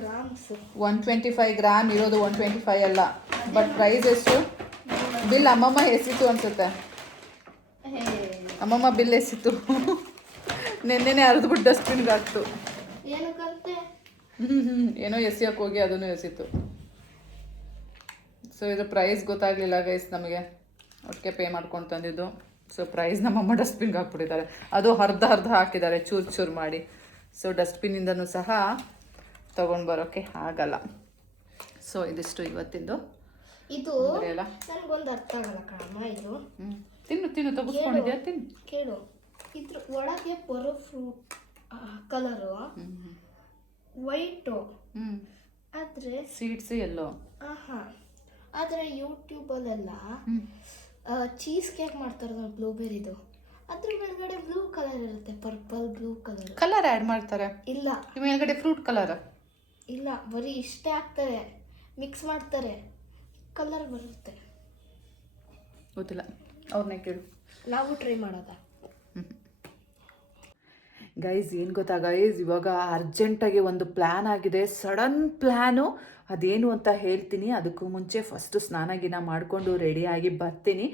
ಗ್ರಾಮ್ಸ್. 125 ಗ್ರಾಮ್ ಇರೋದು, 125 ಅಲ್ಲ. ಬಟ್ ಪ್ರೈಸ್ ಎಷ್ಟು? ಬಿಲ್ ಅಮ್ಮಮ್ಮ ಎಸಿತು ಅನ್ಸುತ್ತೆ. ಅಮ್ಮಮ್ಮ ಬಿಲ್ ಎಸಿತು. ನೆನ್ನೆನೆ ಅರ್ದ್ಬಿಟ್ಟು ಡಸ್ಟ್ಬಿನ್ಗೆ ಹಾಕ್ತು. ಏನಕ್ಕಂತೆ? ಏನೋ ಎಸಿಯಕ್ಕೆ ಹೋಗಿ ಅದನ್ನು ಎಸಿತು. ಸೊ ಇದು ಪ್ರೈಸ್ ಗೊತ್ತಾಗಲಿಲ್ಲ ಗೈಸ್ ನಮಗೆ, ಒಟ್ಟಿಗೆ ಪೇ ಮಾಡ್ಕೊಂಡು ತಂದಿದ್ದು. ಸೊ ಪ್ರೈಸ್ ನಮ್ಮಮ್ಮ ಡಸ್ಟ್ಬಿನ್ಗೆ ಹಾಕ್ಬಿಟ್ಟಿದ್ದಾರೆ. ಅದು ಅರ್ಧ ಹಾಕಿದ್ದಾರೆ, ಚೂರು ಮಾಡಿ. ಸೊ ಡಸ್ಟ್ಬಿನ್ನಿಂದನೂ ಸಹ ತೊಗೊಂಡು ಬರೋಕ್ಕೆ ಆಗಲ್ಲ. ಸೊ ಇದಿಷ್ಟು ಇವತ್ತಿಂದು. ಇದು ನನಗೊಂದು ಅರ್ಥ ಆಗಲ್ಲ ಕಣಮ್ಮ. ಇದು ತಿನ್ನು ತಗೋಸ್ಕೊಂಡಿದ್ಯಾ? ತಿನ್ನು. ಕೇಳು, ಇದ್ರ ಒಳಗೆ ಬರೋ ಫ್ರೂಟ್ ಕಲರು ವೈಟು, ಆದರೆ ಸೀಡ್ಸ್ ಎಲ್ಲೋ. ಆದರೆ ಯೂಟ್ಯೂಬಲ್ಲೆಲ್ಲ ಚೀಸ್ ಕೇಕ್ ಮಾಡ್ತಾರೆ ನೋಡಿ ಬ್ಲೂಬೆರಿದು, ಅದ್ರ ಮೇಲ್ಗಡೆ ಬ್ಲೂ ಕಲರ್ ಇರುತ್ತೆ, ಪರ್ಪಲ್ ಬ್ಲೂ ಕಲರ್ ಆ್ಯಡ್ ಮಾಡ್ತಾರೆ. ಇಲ್ಲ, ಮೇಲ್ಗಡೆ ಫ್ರೂಟ್ ಕಲರ್ ಇಲ್ಲ, ಬರೀ ಇಷ್ಟೇ ಹಾಕ್ತಾರೆ, ಮಿಕ್ಸ್ ಮಾಡ್ತಾರೆ, ಕಲರ್ ಬರುತ್ತೆ. ಗೊತ್ತಿಲ್ಲ, ಅವ್ರನ್ನೇ ಕೇಳು. ನಾವು ಟ್ರೈ ಮಾಡೋದಾ ಗೈಸ್? ಏನು ಗೊತ್ತಾ ಗೈಸ್, ಇವಾಗ ಅರ್ಜೆಂಟಾಗಿ ಒಂದು ಪ್ಲ್ಯಾನ್ ಆಗಿದೆ, ಸಡನ್ ಪ್ಲ್ಯಾನು. ಅದೇನು ಅಂತ ಹೇಳ್ತೀನಿ. ಅದಕ್ಕೂ ಮುಂಚೆ ಫಸ್ಟು ಸ್ನಾನ ಗಿನ ಮಾಡಿಕೊಂಡು ರೆಡಿಯಾಗಿ ಬರ್ತೀನಿ.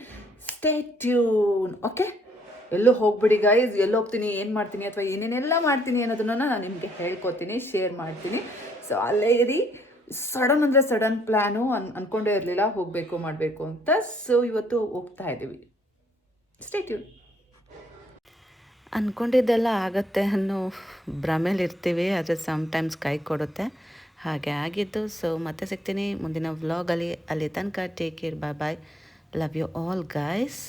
Stay tune. ಓಕೆ, ಎಲ್ಲೂ ಹೋಗ್ಬಿಡಿ ಗೈಸ್. ಎಲ್ಲೂ ಹೋಗ್ತೀನಿ, ಏನು ಮಾಡ್ತೀನಿ ಅಥವಾ ಏನೇನೆಲ್ಲ ಮಾಡ್ತೀನಿ ಅನ್ನೋದನ್ನು ನಾನು ನಿಮಗೆ ಹೇಳ್ಕೊತೀನಿ, ಶೇರ್ ಮಾಡ್ತೀನಿ. ಸೊ ಅಲ್ಲೇ ಇರಿ. ಸಡನ್ ಅಂದರೆ ಸಡನ್ ಪ್ಲ್ಯಾನು, ಅಂದ್ಕೊಂಡೇ ಇರಲಿಲ್ಲ ಮಾಡಬೇಕು ಅಂತ. ಸೊ ಇವತ್ತು ಹೋಗ್ತಾ ಇದ್ದೀವಿ. Stay tune. ಅಂದ್ಕೊಂಡಿದ್ದೆಲ್ಲ ಆಗತ್ತೆ ಅನ್ನೋ ಭ್ರಮೇಲಿರ್ತೀವಿ, ಆದರೆ ಸಮ್ಟೈಮ್ಸ್ ಕೈ ಕೊಡುತ್ತೆ. ಹಾಗೆ ಆಗಿದ್ದು. ಸೊ ಮತ್ತೆ ಸಿಗ್ತೀನಿ ಮುಂದಿನ ವ್ಲಾಗಲ್ಲಿ. ಅಲ್ಲಿ ತನಕ take care, bye bye, love you all guys.